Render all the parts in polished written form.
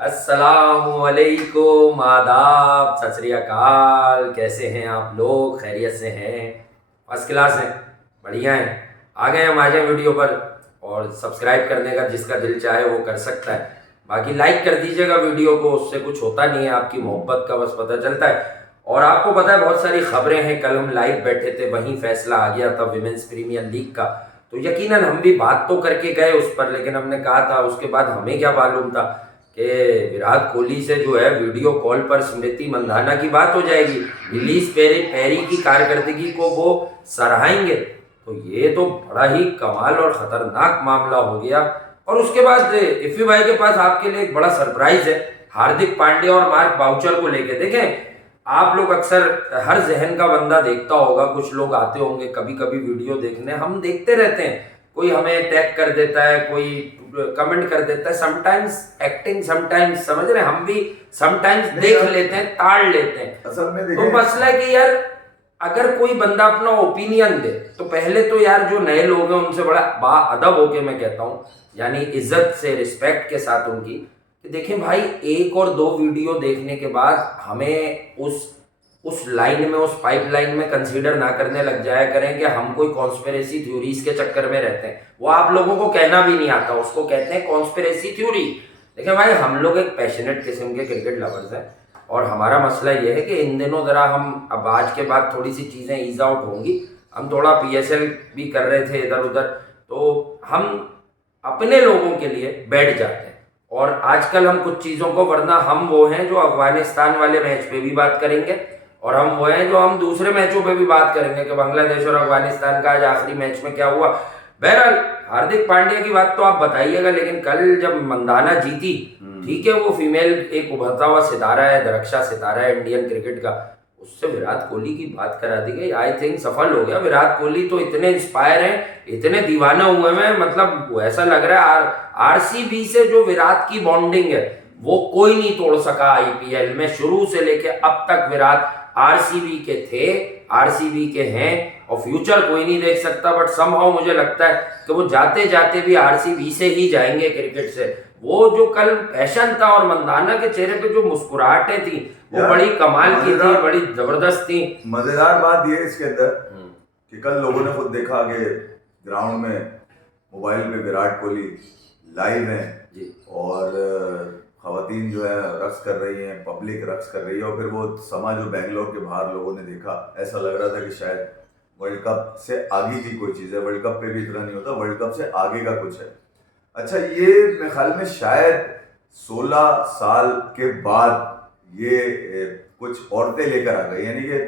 अस्सलामुअलैकुम, आदाब, सत श्री अकाल। कैसे हैं आप लोग? खैरियत से हैं? फर्स्ट क्लास हैं? बढ़िया हैं? आ गए हम आज वीडियो पर। और सब्सक्राइब करने का जिसका दिल चाहे वो कर सकता है। बाकी लाइक कर दीजिएगा वीडियो को, उससे कुछ होता नहीं है, आपकी मोहब्बत का बस पता चलता है। और आपको पता है बहुत सारी खबरें हैं। कल हम लाइव बैठे थे, वहीं फैसला आ गया था विमेंस प्रीमियर लीग का। तो यकीनन हम भी बात तो करके गए उस पर, लेकिन हमने कहा था उसके बाद हमें क्या मालूम था कि विराट कोहली से जो है वीडियो कॉल पर स्मृति मंधाना की बात हो जाएगी, रिलीज पेरी की कारकर्दगी को वो सराहेंगे। तो ये तो बड़ा ही कमाल और खतरनाक मामला हो गया। और उसके बाद इफ़ी भाई के पास आपके लिए एक बड़ा सरप्राइज है, हार्दिक पांड्या और मार्क बाउचर को लेके। देखें, आप लोग अक्सर हर जहन का बंदा देखता होगा, कुछ लोग आते होंगे कभी कभी वीडियो देखने, हम देखते रहते हैं। कोई हमें टैग कर देता है, कोई कमेंट कर देता है, समटाइम्स एक्टिंग, समटाइम्स समझ रहे हैं, हम भी समटाइम्स देख लेते हैं, ताड़ लेते हैं। असल में तो मसला है कि यार अगर कोई बंदा अपना ओपिनियन दे तो पहले तो यार जो नए लोग हैं उनसे बड़ा बाअदब होके मैं कहता हूँ, यानी इज्जत से, रिस्पेक्ट के साथ उनकी, कि देखें भाई, एक और दो वीडियो देखने के बाद हमें उस लाइन में, उस पाइपलाइन में कंसीडर ना करने लग जाया करें कि हम कोई कॉन्स्पिरेसी थ्योरीज के चक्कर में रहते हैं। वो आप लोगों को कहना भी नहीं आता, उसको कहते हैं कॉन्स्पिरेसी थ्योरी। देखिए भाई, हम लोग एक पैशनेट किस्म के क्रिकेट लवर्स हैं, और हमारा मसला ये है कि इन दिनों ज़रा हम, अब आज के बाद थोड़ी सी चीज़ें ईज आउट होंगी। हम थोड़ा PSL भी कर रहे थे इधर उधर, तो हम अपने लोगों के लिए बैठ जाते हैं। और आजकल हम कुछ चीज़ों को, वरना हम वो हैं जो अफगानिस्तान वाले मैच पे भी बात करेंगे, और हम वो हैं जो हम दूसरे मैचों पे भी बात करेंगे कि बांग्लादेश और अफगानिस्तान का आज आखिरी मैच में क्या हुआ। बहरहाल, हार्दिक पांड्या की बात तो आप बताइएगा, लेकिन कल जब मंदाना जीती, ठीक है, वो फीमेल एक उभरता हुआ सितारा है, दरक्षा सितारा है इंडियन क्रिकेट का, उससे विराट कोहली की बात करा दी गई। आई थिंक सफल हो गया। विराट कोहली तो इतने इंस्पायर हैं, इतने दीवाने हुए हैं, मतलब ऐसा लग रहा है RCB से जो विराट की बॉन्डिंग है वो कोई नहीं तोड़ सका। IPL में शुरू से लेके अब तक विराट RCB के थे, RCB के हैं, और फ्यूचर कोई नहीं देख सकता। बट समहाउ मुझे लगता है कि वो जाते जाते भी RCB से ही जाएंगे क्रिकेट से। वो जो कल पैशन था और मंदाना के चेहरे पे जो मुस्कुराहटें थी, वो बड़ी कमाल की थी, बड़ी जबरदस्त थी। मजेदार बात ये इसके अंदर कि कल लोगों ने खुद देखा कि ग्राउंड में मोबाइल में विराट कोहली लाइव हैं जी, और खवातीन जो है रक्स कर रही हैं, पब्लिक रक्स कर रही है। और फिर वो समा जो बेंगलोर के बाहर लोगों ने देखा, ऐसा लग रहा था कि शायद वर्ल्ड कप से आगे की कोई चीज़ है। वर्ल्ड कप पे भी इतना नहीं होता, वर्ल्ड कप से आगे का कुछ है। अच्छा, ये मेरे ख्याल में शायद 16 साल के बाद ये कुछ औरतें लेकर आ गई। यानी कि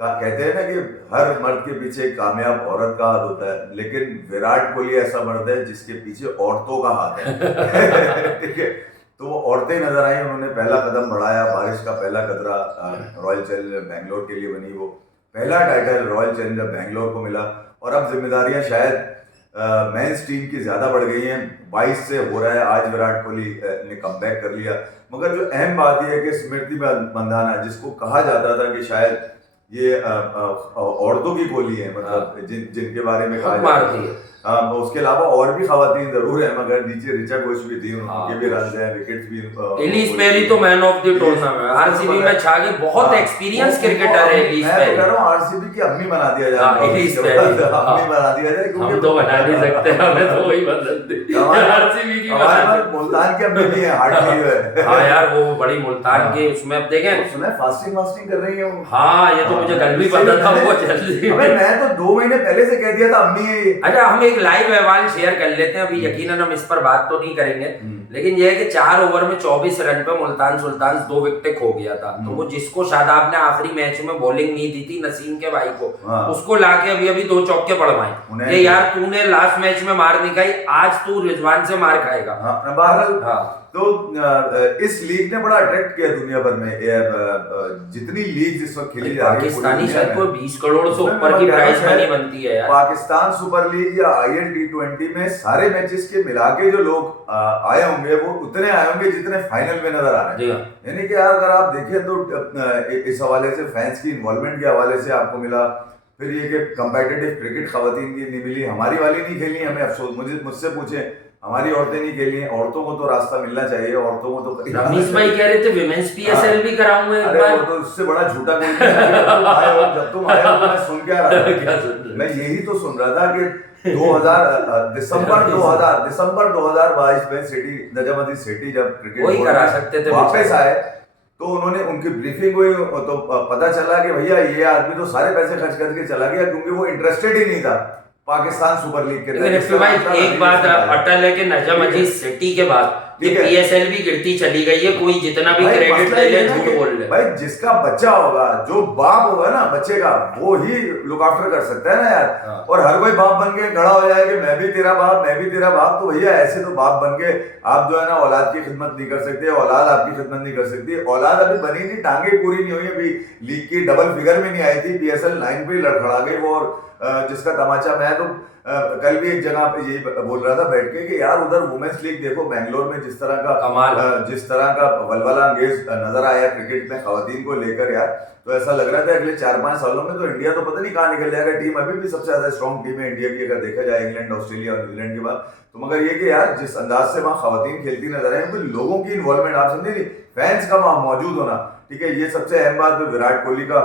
कहते हैं ना कि हर मर्द के पीछे एक कामयाब औरत का हाथ होता है, लेकिन विराट कोहली ऐसा मर्द है जिसके पीछे औरतों का हाथ है। ठीक है, तो वो औरतें नजर आई, उन्होंने पहला कदम बढ़ाया, बारिश का पहला कतरा रॉयल चैलेंजर बैंगलोर के लिए बनी, वो पहला टाइटल रॉयल चैलेंजर बैंगलोर को मिला। और अब जिम्मेदारियां शायद मेंस टीम की ज्यादा बढ़ गई हैं। 22 से हो रहा है, आज विराट कोहली ने कमबैक कर लिया। मगर जो अहम बात यह है कि स्मृति मंधाना, जिसको कहा जाता था कि शायद ये औरतों की कोहली है, मतलब जिनके बारे में कहा जाता है, उसके अलावा और भी खवातीन जरूर है, मगर नीचे ऋचा घोष भी थी, उनके भी रन है, विकेट भी। एलिस पेरी तो man of the tournament, RCB में छा गई, बहुत एक्सपीरियंस क्रिकेटर है एलिस पेरी। मैं कह रहा हूं RCB की अम्मी बना दिया जाए, एलिस पेरी अम्मी बना दिया जाए, हम तो बना नहीं सकते, हमें तो वही बदलते RCB की मुल्तान की अम्मी भी है, हार्डली है। हाँ यार, वो बड़ी मुल्तान की, उसमें अब देखें, सुना है फास्टिंग कर रही है वो। हाँ, ये तो मुझे कल भी पता था, वो जल्दी। मैं तो 2 महीने पहले से कह दिया था अम्मी है ये। अच्छा, हम एक लाइव अहवाल शेयर कर लेते हैं अभी। यकीनन हम इस पर बात तो नहीं करेंगे, लेकिन यह है कि 4 ओवर में 24 रन पे मुल्तान सुल्तान 2 विकेट खो गया था। तो वो जिसको शादाब ने आखिरी मैच में बॉलिंग नहीं दी थी, नसीम के भाई को, उसको लाके अभी 2 चौके पड़वाए कि यार तूने लास्ट मैच में मार नहीं खाई, आज तू रिजवान से मार खाएगा। बहरहाल, तो इस लीग ने बड़ा अट्रैक्ट किया दुनिया भर में। जितनी लीग इस वक्त खेली जा रही है, पाकिस्तानी शायद कोई 20 करोड़ से ऊपर की प्राइस मनी बनती है यार। पाकिस्तान सुपर लीग या IL T20 में सारे मैचेस के मिला के जो लोग आए होंगे, वो उतने आए होंगे जितने फाइनल में नजर आ रहे हैं। यानी कि यार अगर आप देखें तो इस हवाले से फैंस की इन्वॉल्वमेंट के हवाले से आपको मिला। फिर ये कि कंपेटिटिव क्रिकेट खवातीन की नहीं मिली, हमारी वाली नहीं खेली, हमें अफसोस। मुझसे पूछे हमारी औरतें नहीं खेली, औरतों को तो रास्ता मिलना चाहिए, औरतों को तो कहीं रमेश भाई कह रहे थे विमेंस पीएसएल भी कराऊंगा एक अरे बार। वो तो उससे बड़ा झूठा कोई नहीं है। जब तुम आए हो तो मैं सुन क्या रहा था, क्या सुन रहे? मैं यही तो सुन रहा था कि दिसंबर 2022 में सिटी, निजामुद्दीन सिटी जब क्रिकेट वही करा सकते थे वापस आए तो उन्होंने उनकी ब्रीफिंग हुई तो पता चला कि भैया ये आदमी तो सारे पैसे खर्च करके चला गया क्योंकि वो इंटरेस्टेड ही नहीं था पाकिस्तान सुपर लीग के। लेकिन इफ्ती भाई एक बात अटल है कि निजामुद्दीन सिटी के बाद ये पीएसएल भी गिरती चली गई है, कोई जितना भी क्रेडिट ले ले झूठ बोल ले। भाई जिसका बच्चा होगा, जो बाप होगा ना बच्चे का, वो ही लुक आफ्टर कर सकता है ना यार। और हर कोई बाप बन के खड़ा हो जाए कि मैं भी तेरा बाप, मैं भी तेरा बाप, तो भैया ऐसे तो बाप बन के आप जो है ना औलाद की खिदमत नहीं कर सकते, औलाद आपकी खिदमत नहीं कर सकती। औलाद अभी बनी नहीं, टांगे पूरी नहीं हुई, अभी लीग की डबल फिगर में नहीं आई थी, पीएसएल 9 पे लड़खड़ा गई वो। और जिसका तमाचा, मैं तो कल भी एक जगह पे यही बोल रहा था बैठ के कि यार उधर वुमेन्स लीग देखो बेंगलोर में जिस तरह का वलवला अंगेज नजर आया क्रिकेट में खवातीन को लेकर यार, तो ऐसा लग रहा था अगले 4-5 सालों में तो इंडिया तो पता नहीं कहाँ निकल जाएगा। टीम अभी भी सबसे ज्यादा स्ट्रॉन्ग टीम है इंडिया की अगर देखा जाए इंग्लैंड, ऑस्ट्रेलिया और न्यूजीलैंड के बाद। तो मगर ये कि यार जिस अंदाज से वहाँ खवातीन खेलती नजर आए, कोई लोगों की इन्वॉल्वमेंट, आप समझे नहीं, फैंस का वहाँ मौजूद होना, ठीक है, ये सबसे अहम बात है। विराट कोहली का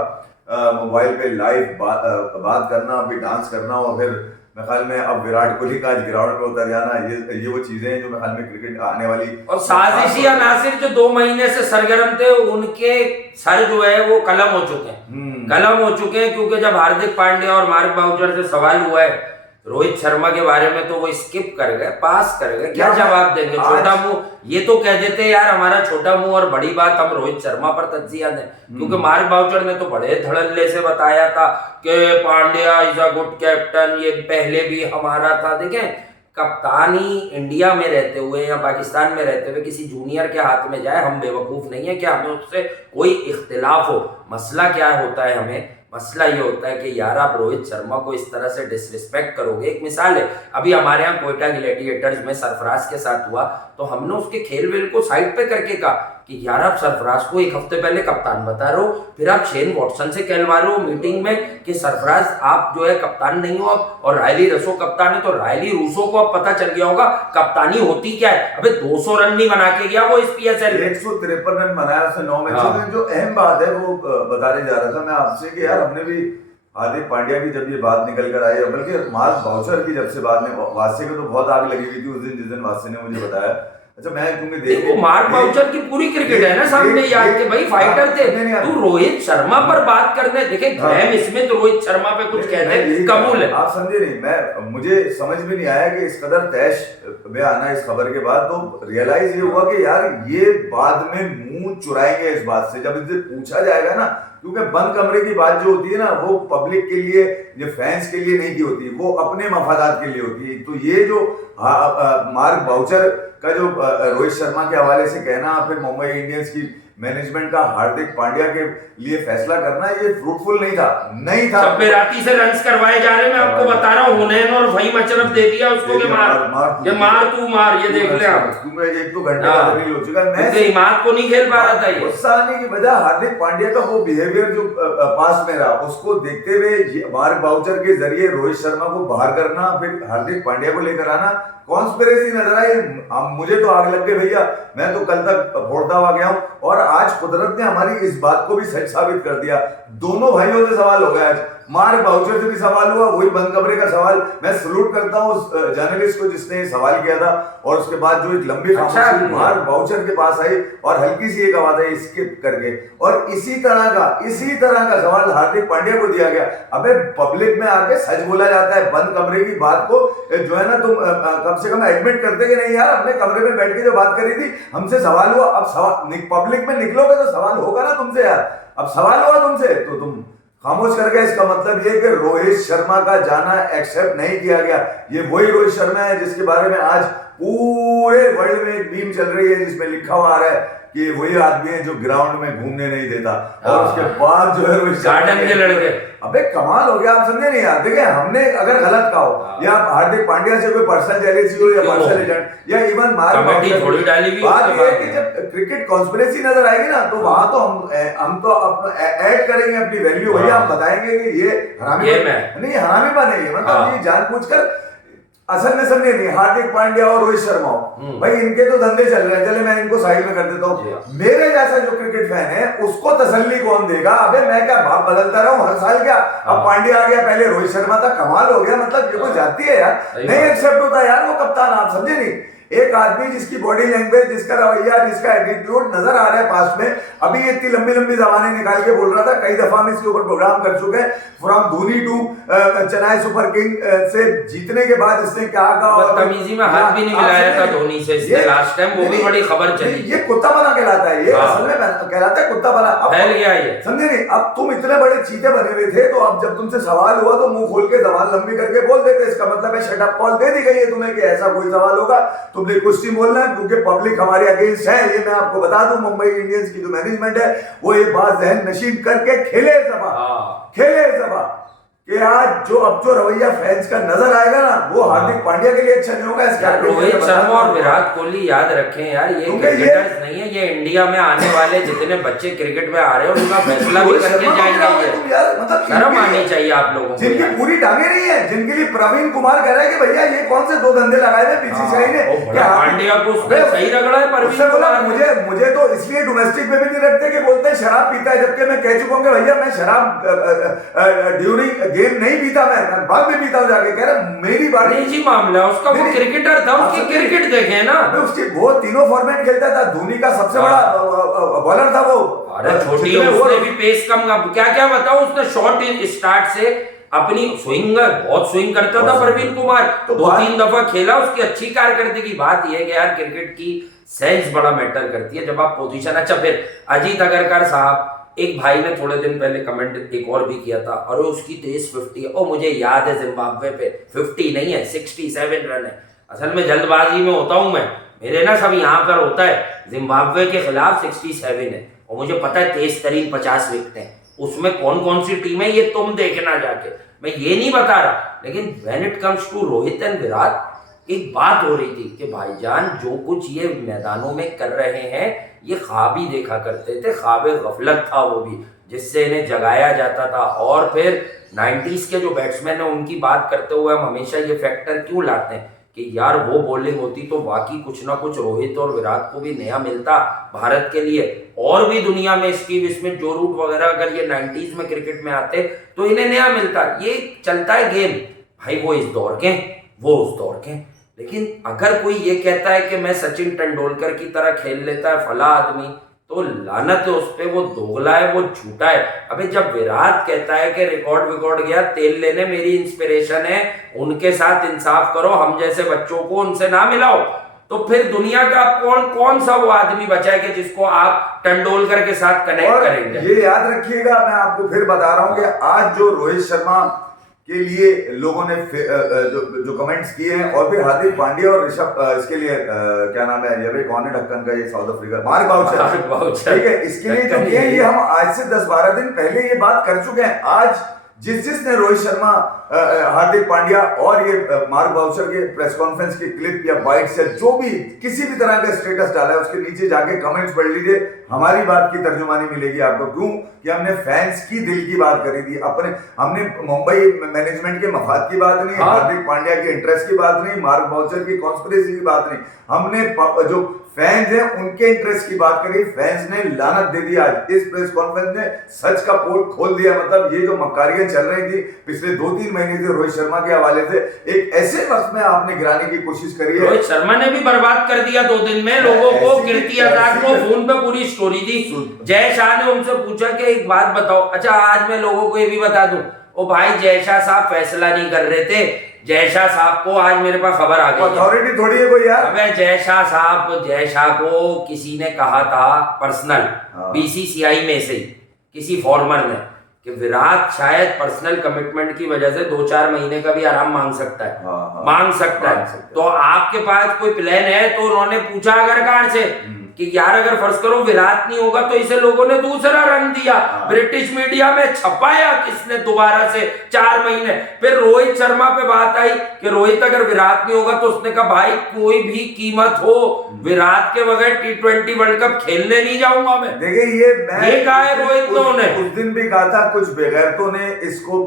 मोबाइल पे लाइव बात करना, अभी डांस करना, और फिर मेरे ख्याल में अब विराट कोहली का आज ग्राउंड में उतर जाना, ये वो चीजें हैं जो मेरे ख्याल में क्रिकेट आने वाली। और साजिशी अनासिर जो 2 महीने से सरगर्म थे उनके सर जो है वो कलम हो चुके हैं, कलम हो चुके हैं। क्योंकि जब हार्दिक पांड्या और मार्क बाउचर से सवाल हुआ है रोहित शर्मा के बारे में तो वो स्किप कर गए, पास कर गए। क्या जवाब देंगे? छोटा मुंह ये तो कह देते यार हमारा छोटा मुंह और बड़ी बात हम रोहित शर्मा पर तज्जिया दें, क्योंकि मार्क बाउचर ने तो बड़े धड़ल्ले से बताया था कि Pandya is a good captain, ये पहले भी हमारा था। देखें, कप्तानी इंडिया में रहते हुए या पाकिस्तान में रहते हुए किसी जूनियर के हाथ में जाए, हम बेवकूफ नहीं है कि हमें उससे कोई इख्तिलाफ हो। मसला क्या होता है, हमें मसला ये होता है कि यार आप रोहित शर्मा को इस तरह से डिसरिस्पेक्ट करोगे। एक मिसाल है, अभी हमारे यहाँ कोयटा ग्लैडिएटर्स में सरफराज के साथ हुआ तो हमने उसके खेल वेल को साइड पे करके कहा कि यार आप सरफराज को एक हफ्ते पहले कप्तान बता रहे हो, फिर आप शेन वॉटसन से कहलवा रहे हो मीटिंग में कि सरफराज आप जो है कप्तान नहीं हो, और रायली रसो कप्तान है। तो रायली रूसो को अब पता चल गया होगा कप्तानी होती क्या है। अबे 200 रन नहीं बना के गया वो इस पीएसएल में, 153 रन बनाया उसने 9 मैचों में। जो अहम बात है वो बताने जा रहा था मैं आपसे कि यार हमने भी हार्दिक पांड्या की जब ये बात निकल कर आई, बल्कि मार्क बाउचर की जब से बाद में, वास्य को तो बहुत आग लगी हुई थी उस दिन जिस दिन वास्य ने मुझे बताया। अच्छा मैं क्योंकि देखो मार्क बाउचर की पूरी क्रिकेट है ना सामने याद के भाई फाइटर थे। तू रोहित शर्मा पर बात करने देखे, ग्रैम स्मिथ रोहित शर्मा पे कुछ कहते कबूल है। आप समझे नहीं, मैं मुझे समझ में नहीं आया कि इस कदर तैश में आना इस खबर के बाद। तो रियलाइज ये हुआ कि यार ये बाद में मुंह चुराएंगे इस बात से जब इनसे पूछा जाएगा ना, क्योंकि बंद कमरे की बात जो होती है ना वो पब्लिक के लिए, ये फैंस के लिए नहीं की होती, वो अपने मफादात के लिए होती है। तो ये जो मार्क बाउचर का जो रोहित शर्मा के हवाले से कहना, फिर मुंबई इंडियंस की मैनेजमेंट का हार्दिक पांड्या के लिए फैसला करना, ये फ्रूटफुल नहीं था। राती से रन्स करवाए जा रहे हैं, मैं आपको बता रहा हूं। हुनैन और वही मचरफ दे दिया उसको कि मार तू मार, ये देख ले आप, क्योंकि 1-2 घंटे का हो चुका है। मैं इमाद को नहीं खेल पा रहा था। ये गुस्सा आने की वजह हार्दिक पांड्या का वो बिहेवियर जो पास में रहा, उसको देखते हुए मार्क बाउचर के जरिए रोहित शर्मा को बाहर करना, फिर हार्दिक पांड्या को लेकर आना, कॉन्स्पिरेसी नजर आई। मुझे तो आग लग गई भैया, मैं तो कल तक फोड़ता हुआ गया हूं, और आज कुदरत ने हमारी इस बात को भी सच साबित कर दिया। दोनों भाइयों से सवाल हो गया आज, मार्क बाउचर से भी सवाल हुआ, वही बंद कमरे का सवाल। मैं सलूट करता हूं उस जर्नलिस्ट को जिसने सवाल किया था, और उसके बाद जो एक लंबी खामोशी मार्क बाउचर के पास आई और हल्की सी एक आवाज आई स्किप करके, और इसी तरह का सवाल हार्दिक पांड्या को दिया गया। अबे पब्लिक में आके सच बोला जाता है, बंद कमरे की बात को जो है ना तुम कम से कम एडमिट करते कि नहीं यार अपने कमरे में बैठ के जो बात करी थी हमसे सवाल हुआ। अब सवाल पब्लिक में निकलोगे तो सवाल होगा ना तुमसे यार, अब सवाल हुआ तुमसे तो तुम खामोश कर गए। इसका मतलब ये कि रोहित शर्मा का जाना एक्सेप्ट नहीं किया गया। ये वही रोहित शर्मा है जिसके बारे में आज पूरे वर्ल्ड में एक मीम चल रही है जिसमें लिखा हुआ आ रहा है कि वही आदमी है जो ग्राउंड में घूमने नहीं देता, और उसके बाद जो है रोहित गार्डन के लड़के। अबे कमाल हो गया, आप समझे नहीं यार। देखिए हमने अगर गलत कहा हो या हार्दिक पांड्या से कोई पर्सनल जेलसी हो या पर्सनल एजेंट या इवन मार्क थोड़ी डाली भी, बात ये है कि जब क्रिकेट कॉन्स्पिरेसी नजर आएगी ना तो वहां तो हम तो ऐड करेंगे अपनी वैल्यू, भैया हम बताएंगे कि ये हरामी नहीं, हरामी बने, मतलब ये जानबूझकर असल में समझे नहीं, हार्दिक पांड्या और रोहित शर्मा हो भाई, इनके तो धंधे चल रहे हैं, चले मैं इनको साइड में कर देता हूँ। मेरे जैसा जो क्रिकेट फैन है उसको तसल्ली कौन देगा? अबे मैं क्या भाव बदलता रहा हूँ हर साल क्या? अब पांड्या आ गया, पहले रोहित शर्मा था, कमाल हो गया। मतलब ये कोई जाती है यार, नहीं एक्सेप्ट होता यार वो कप्तान, आप समझे नहीं? एक आदमी जिसकी बॉडी लैंग्वेज, जिसका रवैया, जिसका एटीट्यूड नजर आ रहा है पास में, अभी ये इतनी लंबी लंबी जबानें निकाल के बोल रहा था, कई दफा हम इसके ऊपर प्रोग्राम कर चुके हैं, from Dhoni to Chennai super king से जीतने के बाद इसने क्या कहा, बदतमीजी में हाथ भी नहीं मिलाया था धोनी से इसने लास्ट टाइम, वो भी बड़ी खबर चली। ये कुत्ता बना कहलाता है, ये असल में कहलाता है कुत्ता बना। अब फैल गया ये, समझे नहीं? अब तुम इतने बड़े चीते बने हुए थे, तो अब जब तुमसे सवाल हुआ तो मुंह खोल के जबान लंबी करके बोल देते, इसका मतलब है शट अप कॉल दे दी गई है तुम्हें कि ऐसा कोई सवाल होगा तुमने कुछ बोलना, क्योंकि पब्लिक हमारे अगेंस्ट है। ये मैं आपको बता दूं, मुंबई इंडियंस की जो मैनेजमेंट है वो ये बात जहन नशीन करके खेले सभा कि आज जो रवैया फैंस का नजर आएगा ना, वो हार्दिक पांड्या के लिए अच्छा नहीं होगा। रोहित शर्मा और विराट कोहली याद रखें यार, ये क्रिकेटर्स नहीं है, ये इंडिया में आने वाले जितने बच्चे क्रिकेट में आ रहे हैं उनका फैसला भी करके जाएंगे। मतलब शर्म आनी चाहिए आप लोगों को, जिनकी पूरी टांगे नहीं है, जिनके लिए प्रवीण कुमार कह रहा है कि भैया ये कौन से दो धंधे लगाए हुए बीसीसीआई ने, पांड्या को सही रगड़ा है प्रवीण कुमार। मुझे तो इसलिए डोमेस्टिक में भी नहीं रखते कि बोलते हैं शराब पीता है, जबकि मैं कह चुका हूँ भैया मैं शराब ड्यूरिंग गेम नहीं पीता, मैं बाद में पीता हूँ जाके। कह रहा मेरी बात नहीं जी, मामला उसका, वो क्रिकेटर था, उसकी क्रिकेट देखे ना, उसकी वो तीनों फॉर्मेट खेलता था, धोनी का सबसे बड़ा बॉलर था वो। अरे छोटी में उसने भी पेस कम, क्या क्या बताओ, उसने शॉर्ट स्टार्ट से अपनी स्विंग बहुत स्विंग करता था प्रवीण कुमार, तो 2-3 दफा खेला, उसकी अच्छी कारकर्दगी। बात यह है कि यार क्रिकेट की सेंस बड़ा मैटर करती है जब आप पोजीशन। अच्छा, फिर अजीत अगरकर साहब, एक भाई ने थोड़े दिन पहले कमेंट एक और भी किया था, और उसकी तेज 50 है, ओ मुझे याद है जिम्बाब्वे पे 50 नहीं है 67 रन है। असल में जल्दबाजी में होता हूं मैं, मेरे ना सब यहाँ पर होता है, जिम्बाब्वे के खिलाफ 67 है, और मुझे पता है तेज तरीन 50 विकेट हैं, उसमें कौन कौन सी टीम है ये तुम देखना जाके, मैं ये नहीं बता रहा। लेकिन when it comes to Rohit and Virat, एक बात हो रही थी कि भाईजान जो कुछ ये मैदानों में कर रहे हैं ये ख्वाब ही देखा करते थे, ख्वाब गफलत था वो भी, जिससे इन्हें जगाया जाता था। और फिर 90s के जो बैट्समैन है उनकी बात करते हुए हम हमेशा ये फैक्टर क्यों लाते हैं कि यार वो बॉलिंग होती तो वाकई कुछ ना कुछ रोहित और विराट को भी नया मिलता भारत के लिए, और भी दुनिया में स्टीव स्मिथ, जो रूट वगैरह अगर ये 90s में क्रिकेट में आते तो इन्हें नया मिलता। ये चलता है गेम भाई, वो इस दौर के, वो उस दौर के। लेकिन अगर कोई ये कहता है कि मैं सचिन तेंदुलकर की तरह खेल लेता है फला आदमी, तो लानत है उस पे, वो दोगला है, वो झूठा है। अबे जब विराट कहता है कि रिकॉर्ड गया तेल लेने, मेरी इंस्पिरेशन है, उनके साथ इंसाफ करो, हम जैसे बच्चों को उनसे ना मिलाओ, तो फिर दुनिया का कौन सा वो आदमी बचा है कि जिसको आप तेंदुलकर के साथ कनेक्ट करेंगे। ये याद रखिएगा, मैं आपको फिर बता रहा हूं कि आज जो रोहित शर्मा के लिए लोगों ने जो कमेंट्स किए हैं, और फिर हार्दिक पांड्या और ऋषभ, इसके लिए क्या नाम है, ये कौन है ढक्कन का, ये साउथ अफ्रीका, मार्क बाउचर, ठीक है, इसके लिए जो किए ये हम आज से 10-12 दिन पहले ये बात कर चुके हैं। आज जिसने रोहित शर्मा, हार्दिक पांड्या और ये मार्क बाउचर के प्रेस कॉन्फ्रेंस की क्लिप या बाइट्स या जो भी किसी भी तरह का स्टेटस डाला है, उसके नीचे जाके कमेंट्स पढ़ लीजिए, हमारी बात की तर्जुमानी मिलेगी आपको। क्यों कि हमने फैंस की दिल की बात करी थी, हमने मुंबई मैनेजमेंट के मफाद की बात नहीं, हार्दिक पांड्या के इंटरेस्ट की बात नहीं, मार्क बाउचर की कॉन्स्पिरेसी की बात नहीं, हमने जो फैंस हैं उनके इंटरेस्ट की बात करी। फैंस ने लानत दे दी आज, इस प्रेस कॉन्फ्रेंस ने सच का पोल खोल दिया। मतलब ये जो मक्कारियां चल रही थी पिछले 2-3 महीने से रोहित शर्मा के हवाले से, एक ऐसे वक्त में आपने गिराने की कोशिश करी है। रोहित शर्मा ने भी बर्बाद कर दिया 2 दिन में लोगों को। कीर्ति आजाद को फोन पे पूरी स्टोरी दी, जय शाह ने उनसे पूछा कि एक बात बताओ। अच्छा, आज मैं लोगों को ये भी बता दूं, ओ भाई जय शाह साहब फैसला नहीं कर रहे थे, जय शाह साहब को आज मेरे पास खबर आ गई, अथॉरिटी थोड़ी है कोई यार। अबे जय शाह को किसी ने कहा था पर्सनल, बीसीसीआई में से किसी फॉर्मर ने, कि विराट शायद पर्सनल कमिटमेंट की वजह से 2-4 महीने का भी आराम मांग सकता है, मांग सकता है। तो आपके पास कोई प्लान है? तो उन्होंने पूछा अगरकर से कि यार अगर फर्ज करो विराट नहीं होगा तो इसे लोगों ने दूसरा रंग दिया, ब्रिटिश मीडिया में छपाया किसने दोबारा से 4 महीने, फिर रोहित शर्मा पे बात आई कि रोहित अगर विराट नहीं होगा तो उसने कहा भाई कोई भी कीमत हो विराट के बगैर T20 वर्ल्ड कप खेलने नहीं जाऊंगा मैं। देखिए ये कहा है रोहित ने उस दिन भी कहा था, कुछ बेगैरतों ने इसको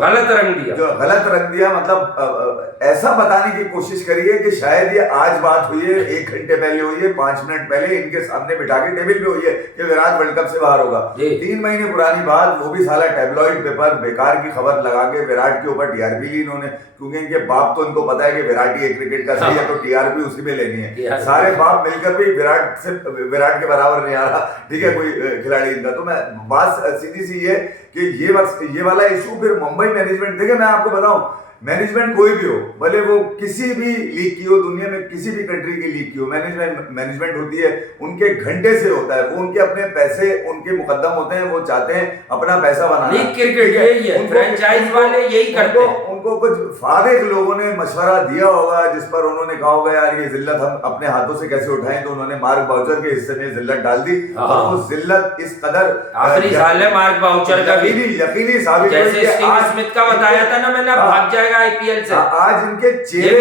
गलत रंग दिया, जो गलत रंग दिया, मतलब ऐसा बताने की कोशिश करी है कि शायद ये आज बात हुई है, 1 घंटे पहले हुई है, 5 मिनट पहले इनके सामने बिठा के टेबल पे हुई है कि विराट वर्ल्ड कप से बाहर होगा। 3 महीने पुरानी बात, वो भी साला टैबलॉइड पेपर बेकार की खबर लगा के विराट के ऊपर टीआरपी ली इन्होंने, क्योंकि इनके बाप तो इनको पता है कि विराट ही क्रिकेट का सही है तो टीआरपी उसी में लेनी है। सारे बाप मिलकर भी विराट के बराबर नहीं आ रहा, ठीक है, कोई खिलाड़ी इनका। तो मैं बात सीधी सी है कि ये वाला इशू फिर मुंबई मैनेजमेंट, देखिए मैं आपको बताऊं, मैनेजमेंट कोई भी हो, भले वो किसी भी लीग की हो, दुनिया में किसी भी कंट्री की लीग की हो, मैनेजमेंट होती है, उनके घंटे से होता है, वो उनके अपने पैसे, उनके मुकद्दम होते हैं, वो चाहते हैं अपना पैसा बनाना। लीग क्रिकेट यही है, फ्रेंचाइज वाले यही करते हैं। उनको कुछ फारिग लोगों ने मशवरा दिया होगा जिस पर उन्होंने कहा होगा यार ये जिल्लत हम अपने हाथों से कैसे उठाएं, तो उन्होंने मार्क बाउचर के हिस्से में जिल्लत डाल दी, और वो जिल्लत इस कदर आखिरी साल है मार्क बाउचर का भी यकीनी साबित हुई, जैसे स्टीव स्मिथ का बताया था ना मैंने, भाग जाएगा आईपीएल से। आज इनके चेहरे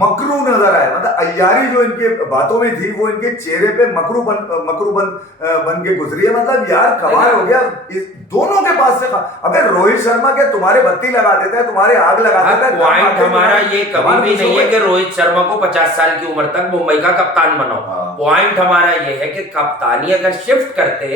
मकरू नजर आए, मतलब अय्यारी जो इनके बातों में थी वो इनके चेहरे पे मकरू बन के गुजरी है। मतलब यार कमाल हो गया इस दोनों के पास से। अबे रोहित शर्मा के तुम्हारे बत्ती लगा देता है, तुम्हारे आग लगा देता है। पॉइंट हमारा ये कभी भी नहीं है कि रोहित शर्मा को 50 साल की उम्र तक मुंबई का कप्तान बनाओ। पॉइंट हमारा ये है कि कप्तानी अगर शिफ्ट करते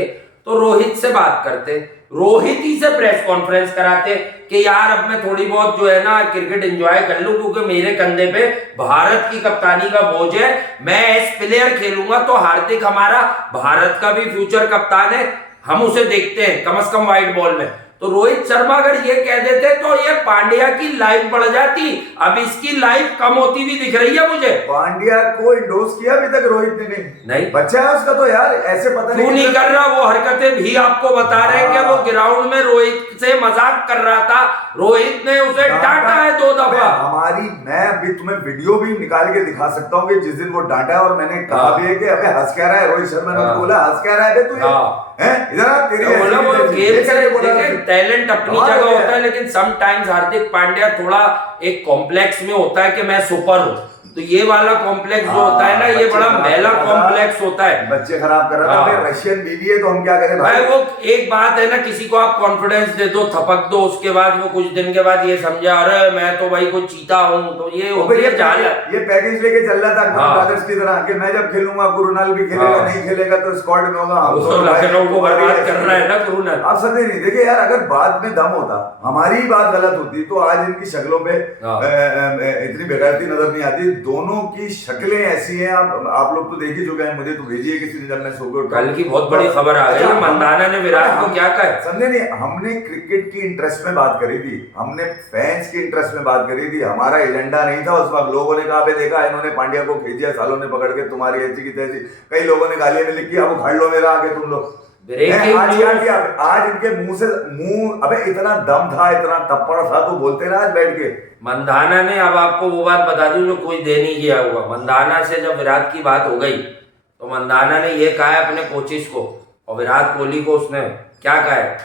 तो रोहित से बात करते, रोहित ही से प्रेस कॉन्फ्रेंस कराते कि यार अब मैं थोड़ी बहुत जो है ना क्रिकेट एंजॉय कर लूं, क्योंकि मेरे कंधे पे भारत की कप्तानी का बोझ है, मैं एज प्लेयर खेलूंगा तो हार्दिक हमारा भारत का भी फ्यूचर कप्तान है, हम उसे देखते हैं कम से कम व्हाइट बॉल में। तो रोहित शर्मा अगर ये कह देते तो ये पांड्या की लाइफ बढ़ जाती, अब इसकी लाइफ कम होती हुई दिख रही है मुझे। पांड्या को इंडोर्स किया अभी तक रोहित ने नहीं, बच्चा है उसका तो यार, ऐसे पता क्यों नहीं कर रहा, वो हरकतें भी आपको बता रहे हैं कि वो ग्राउंड में रोहित से मजाक कर रहा था, रोहित ने उसे डांटा है 2 दफा। मैं अभी तुम्हें वीडियो भी निकाल के दिखा सकता हूँ कि जिस दिन वो डांटा और मैंने कहा भी है कि अबे हंस क्या रहा है, रोहित शर्मा ने बोला हंस क्या रहा है तू, टैलेंट अपनी जगह होता है, लेकिन समटाइम्स हार्दिक पांड्या थोड़ा एक कॉम्प्लेक्स में होता है कि मैं सुपर हूँ, तो ये वाला कॉम्प्लेक्स जो होता है ना, ये बड़ा मेला कॉम्प्लेक्स होता है। बच्चे खराब कर रहा था, रशियन बीवी है तो हम क्या करें भाई। वो एक बात है ना, किसी को आप कॉन्फिडेंस दे दो, थपक दो, उसके बाद वो कुछ दिन के बाद ये समझा अरे मैं तो भाई कोई चीता हूँ, तो ये ये पैकेज लेके चल रहा था ब्रदर्स की तरह कि मैं जब खेलूंगा कुरुनाल भी खेलेगा, नहीं खेलेगा तो स्क्वाड में होगा, लखनऊ को बर्बाद कर रहा है ना कुरुनाल। आप समझे नहीं, देखिए यार अगर बात में दम होता, हमारी बात गलत होती तो आज इनकी शक्लों पे इतनी बेगैरती नजर नहीं आती। दोनों की शक्लें ऐसी हैं, आप लोग तो देख ही चुके हैं, मुझे तो भेजिए किसी ने जब मैं सो के कल की बहुत बड़ी खबर आ गई है, मंदाना ने विराट को क्या कहा, समझे नहीं। हमने क्रिकेट की इंटरेस्ट में बात करी थी, हमने फैंस की इंटरेस्ट में बात करी थी, हमारा एजेंडा नहीं था उस वक्त। लोगों ने कहा देखा इन्होंने पांड्या को खींचा, सालों ने पकड़ के तुम्हारी ऐसी की तैसी, कई लोगों ने गालियां में लिखी, अब उखाड़ लो मेरा आगे तुम लोग। आज इनके मुंह अबे इतना दम था, इतना तप्पड़ था, तो बोलते ना आज बैठ के। मंदाना ने, अब आपको वो बात बता दूं जो कोई दे नहीं गया हुआ, मंदाना से जब विराट की बात हो गई तो मंदाना ने ये कहा है अपने कोचिस को, और विराट कोहली को उसने क्या कहा है,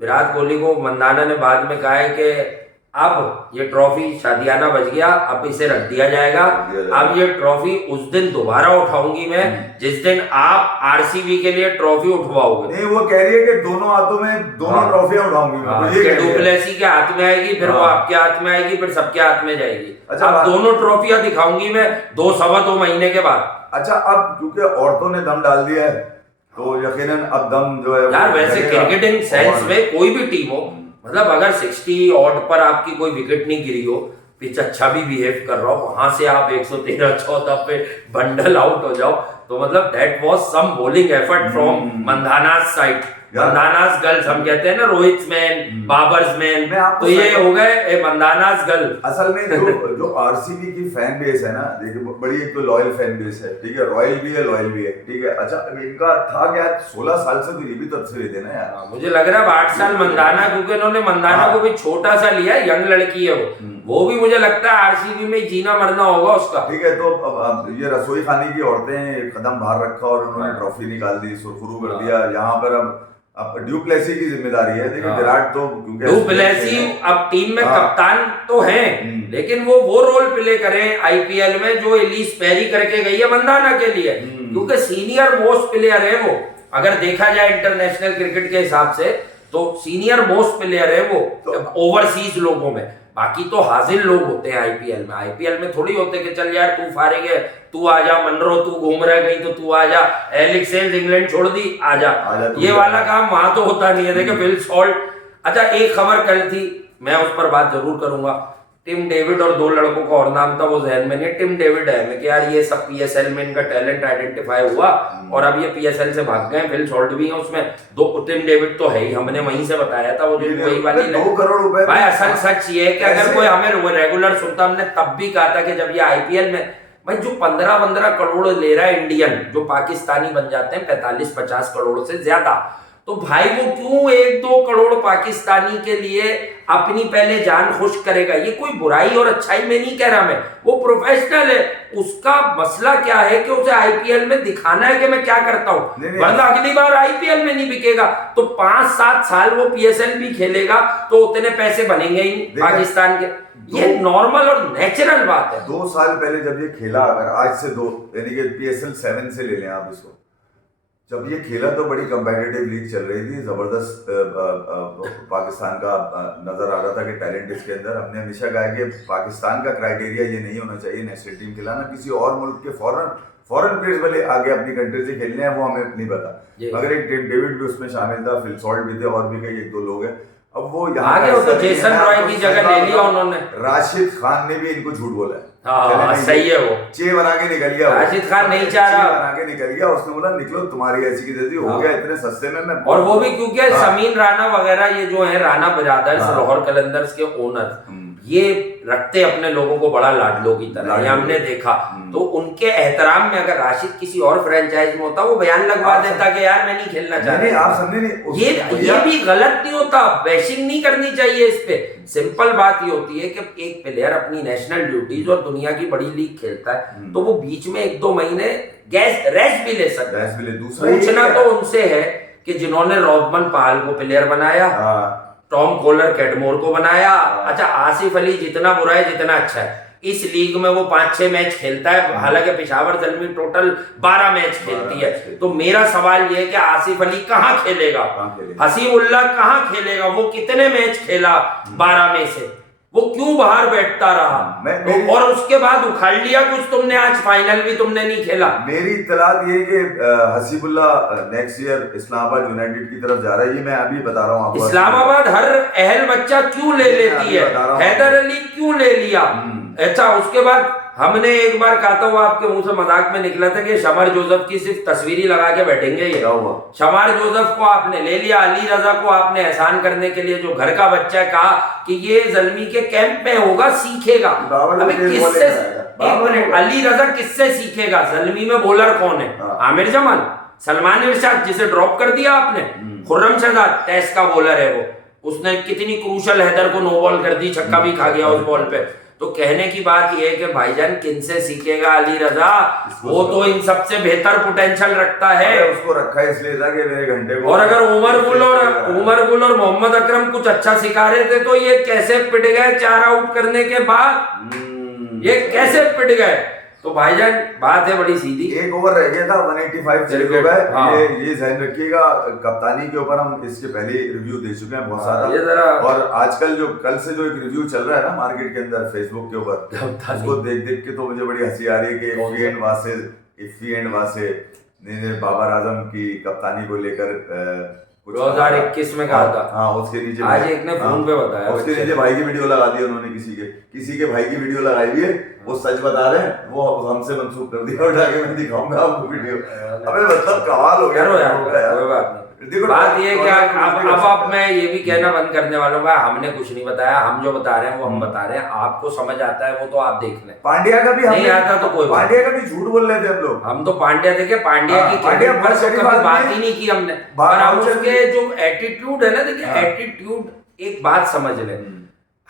विराट कोहली को मंदाना ने बाद में कहा है कि अब ये ट्रॉफी शादियाना बच गया, अब इसे रख दिया जाएगा, अब ये ट्रॉफी उस दिन दोबारा उठाऊंगी मैं जिस दिन आप आरसीबी के लिए ट्रॉफी उठवाओगे। नहीं, वो कह रही है कि दोनों हाथों में दोनों ट्रॉफियां उठाऊंगी मैं। डुप्लेसी के हाथ में आएगी, फिर वो आपके हाथ में आएगी, फिर सबके हाथ में जाएगी। अच्छा, अब दोनों ट्रॉफियां दिखाऊंगी मैं 2-2.25 महीने के बाद। अच्छा, अब क्योंकि औरतों ने दम डाल दिया है तो यकीनन अब दम जो है यार, वैसे क्रिकेटिंग सेंस में कोई भी टीम हो, मतलब अगर 60 ऑड पर आपकी कोई विकेट नहीं गिरी हो, पिच अच्छा भी बिहेव कर रहा हो, वहां से आप 113-14 पे बंडल आउट हो जाओ, तो मतलब that was some bowling effort from Mandhana's side. Mandhana's girls हम कहते हैं ना, रोहित मैन, बाबर्स मैन, तो ये हो गए मंदानास गर्ल। असल में जो आरसीबी की फैन बेस है ना, देखिए बड़ी एक तो लॉयल फैन बेस है, ठीक है, रॉयल भी है, लॉयल भी है, ठीक है। अच्छा, इनका था क्या 16 साल से, तो ये भी तब से देना यार, मुझे लग रहा है 8 साल मंदाना, क्योंकि इन्होंने मंदाना को भी छोटा सा लिया, यंग लड़की है वो, वो भी मुझे लगता है आरसीबी में जीना मरना होगा उसका। ठीक है, तो अब ये रसोई खाने की औरतें कदम बाहर रखा और उन्होंने ट्रॉफी निकाल दी, सुरखुरू कर दिया। यहाँ पर अब ड्यूप्लेसी की जिम्मेदारी है। देखिए विराट तो क्योंकि ड्यूप्लेसी अब टीम में कप्तान तो है, लेकिन वो रोल प्ले करें आईपीएल में जो एलिस पेरी करके गई है बंदाना के लिए, क्योंकि सीनियर मोस्ट प्लेयर है वो। अगर देखा जाए इंटरनेशनल क्रिकेट के हिसाब से तो सीनियर मोस्ट प्लेयर है वो ओवरसीज लोगों में। बाकी तो हाजिर लोग होते हैं आईपीएल में थोड़ी होते कि चल यार तू फारिग है, तू आजा, मनरो तू घूम रहा है कहीं तो तू आजा, एलिक सेल्स इंग्लैंड छोड़ दी आजा, ये वाला काम वहां तो होता नहीं है। देखिए फिल सॉल्ट, अच्छा एक खबर कल थी, मैं उस पर बात जरूर करूंगा। टिम डेविड और दो लड़कों का और नाम था वो जहन में नहीं, टिम डेविड है मैं कि यार ये सब पीएसएल में इनका टैलेंट आइडेंटिफाई हुआ और अब ये पीएसएल से भाग गए। फिल सॉल्ट भी है उसमें, दो टिम डेविड तो है ही, हमने वहीं से बताया था वो जो वही वाली 2 करोड़ रुपए। भाई असल सच ये है कि अगर कोई हमें रेगुलर सुनता, हमने तब भी कहा था कि जब ये आईपीएल में भाई जो 15-15 करोड़ ले रहा है इंडियन, जो पाकिस्तानी बन जाते हैं 45-50 करोड़ से ज्यादा, तो भाई वो क्यों 1-2 करोड़ पाकिस्तानी के लिए अपनी पहले जान खुश करेगा। ये कोई बुराई और अच्छाई में नहीं कह रहा मैं, वो प्रोफेशनल है, उसका मसला क्या है कि उसे आईपीएल में दिखाना है कि मैं क्या करता हूं, वरना अगली बार आईपीएल में नहीं बिकेगा तो 5-7 साल वो पीएसएल भी खेलेगा तो उतने पैसे बनेंगे ही पाकिस्तान के। ये नॉर्मल और नेचुरल बात है। 2 साल पहले जब ये खेला, अगर आज से 2 यानी कि पीएसएल 7 से ले लें आप इसको, जब ये खेला तो बड़ी कंपेटिटिव लीग चल रही थी, जबरदस्त पाकिस्तान का नजर आ रहा था कि टैलेंट इसके अंदर। हमने हमेशा कहा कि पाकिस्तान का क्राइटेरिया ये नहीं होना चाहिए नेशनल टीम खिलाना, किसी और मुल्क के फॉरेन प्लेयर्स वाले आगे अपनी कंट्री से खेलने हैं वो हमें नहीं पता। मगर एक टिम डेविड भी उसमें शामिल था, फिल सॉल्ट भी थे और भी कई 1-2 लोग हैं। अब वो यहाँ आगे तो जेसन रॉय की जगह ले लिया उन्होंने। राशिद खान ने भी इनको झूठ बोला है। हाँ सही है, वो चे बना के निकल गया, राशिद खान नहीं चाह रहा, बना के निकल गया। उसने बोला निकलो तुम्हारी ऐसी की जैसी हो गया इतने सस्ते में मैं। और वो भी क्योंकि समीन राणा वगैरह ये जो है राणा ब्रदर्स लाहौर कलंदर्स के ओनर, ये रखते अपने लोगों को बड़ा लाडलों की तरह, ये हमने देखा। तो उनके एहतराम में अगर राशिद किसी और फ्रेंचाइज में होता वो बयान लगवा देता कि यार मैं नहीं खेलना चाहता। आप समझे नहीं, ये भी गलत नहीं होता, बैशिंग नहीं करनी चाहिए इस पे। सिंपल बात ये होती है कि एक प्लेयर अपनी नेशनल ड्यूटीज और दुनिया की बड़ी लीग खेलता है तो वो बीच में 1-2 महीने रेस्ट भी ले सकता है। पूछना तो उनसे है कि जिन्होंने रॉबमन पाल को प्लेयर बनाया, टॉम कोलर कैडमोर को बनाया, अच्छा आसिफ अली जितना बुरा है जितना अच्छा है, इस लीग में वो 5-6 मैच खेलता है, हालांकि पेशावर जलमी टोटल 12 मैच खेलती है। तो मेरा सवाल ये है कि आसिफ अली कहाँ खेलेगा, हसीबुल्लाह कहाँ खेलेगा, वो कितने मैच खेला 12 में से, वो क्यों बाहर बैठता रहा और उसके बाद उखाड़ लिया कुछ तुमने, आज फाइनल भी तुमने नहीं खेला। मेरी इत्तलात ये कि Hasibullah next year Islamabad United की तरफ जा रहा है, ये मैं अभी बता रहा हूँ आपको। इस्लामाबाद हर अहल बच्चा क्यों ले लेती है, हैदर अली क्यों ले लिया। अच्छा उसके बाद हमने एक बार कहा था, वो आपके मुंह से मजाक में निकला था कि शमर जोसेफ की सिर्फ तस्वीरी लगा के बैठेंगे ये। शमर जोसेफ को आपने ले लिया, अली रजा को आपने एहसान करने के लिए जो घर का बच्चा है कहा कि ये जल्मी के कैंप में होगा, सीखेगा। अबे किससे, एक मिनट, अली रजा किससे सीखेगा? जल्मी में बॉलर कौन है? आमिर जमान, सलमान इरशाद जिसे ड्रॉप कर दिया आपने, खुर्रम शहजाद टेस्ट का बॉलर है वो, उसने कितनी क्रूशल हैदर को नो बॉल कर दी, छक्का भी खा गया उस बॉल पे। तो कहने की बात यह है कि भाईजान किनसे सीखेगा अली रजा, वो तो इन सबसे बेहतर पोटेंशियल रखता है। उसको रखा है इसलिए था कि मेरे घंटे को। और अगर उमर गुल और मोहम्मद अकरम कुछ अच्छा सिखा रहे थे तो ये कैसे पिट गए 4 आउट करने के बाद, ये कैसे पिट गए? तो भाईजान बात है बड़ी सीधी, 1 ओवर रह गया था, 185 चले गए। हाँ। ये ध्यान रखिएगा, कप्तानी के ऊपर हम इसके पहले रिव्यू दे चुके हैं बहुत सारा। और आजकल जो कल से जो एक रिव्यू चल रहा है ना मार्केट के अंदर फेसबुक के ऊपर, उसको देख के तो मुझे बड़ी हंसी आ रही है कि इफी एंड वासे ने बाबर आजम की कप्तानी को लेकर 2021 में कहा था। हाँ उसके नीचे आज एक ने फोन पे बताया, उसके नीचे भाई की वीडियो लगा दी उन्होंने, किसी के भाई की वीडियो लगाई हुई है, वो सच बता रहे हैं, वो हमसे मंसूब कर दिया, उठा के मैं दिखाऊंगा आपको वीडियो। अबे मतलब कमाल हो गया यार, कोई बात नहीं। बात ये कि अब मैं ये भी कहना बंद करने वाला हूँ, हमने कुछ नहीं बताया, हम जो बता रहे हैं वो हम बता रहे हैं, आपको समझ आता है वो तो आप देख लें। पांड्या का भी नहीं आता तो कोई, पांड्या का भी झूठ बोल रहे थे हम लोग। हम तो पांड्या देखे, पांड्या की कभी बात ही नहीं की हमने, पर हम उसके जो एटीट्यूड है ना, देखिए एटीट्यूड, एक बात समझ लें,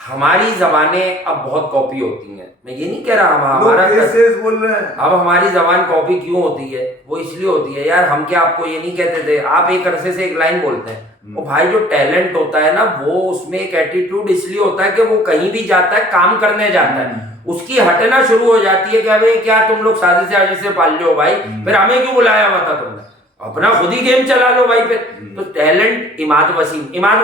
हमारी जबानें अब बहुत कॉपी होती हैं। मैं ये नहीं कह रहा लोग हमारा तेज बोल रहे हैं। अब हमारी जबान कॉपी क्यों होती है, वो इसलिए होती है यार, हम क्या आपको ये नहीं कहते थे, आप एक अरसे से एक लाइन बोलते हैं, वो भाई जो टैलेंट होता है ना, वो उसमें एक एटीट्यूड इसलिए होता है कि वो कहीं भी जाता है, काम करने जाता है, उसकी हटना शुरू हो जाती है कि अबे क्या तुम लोग साजिश से पाल लो भाई, फिर हमें क्यों बुलाया हुआ था तुमने, अपना खुद ही गेम चला लो भाई फिर। तो टैलेंट इमाद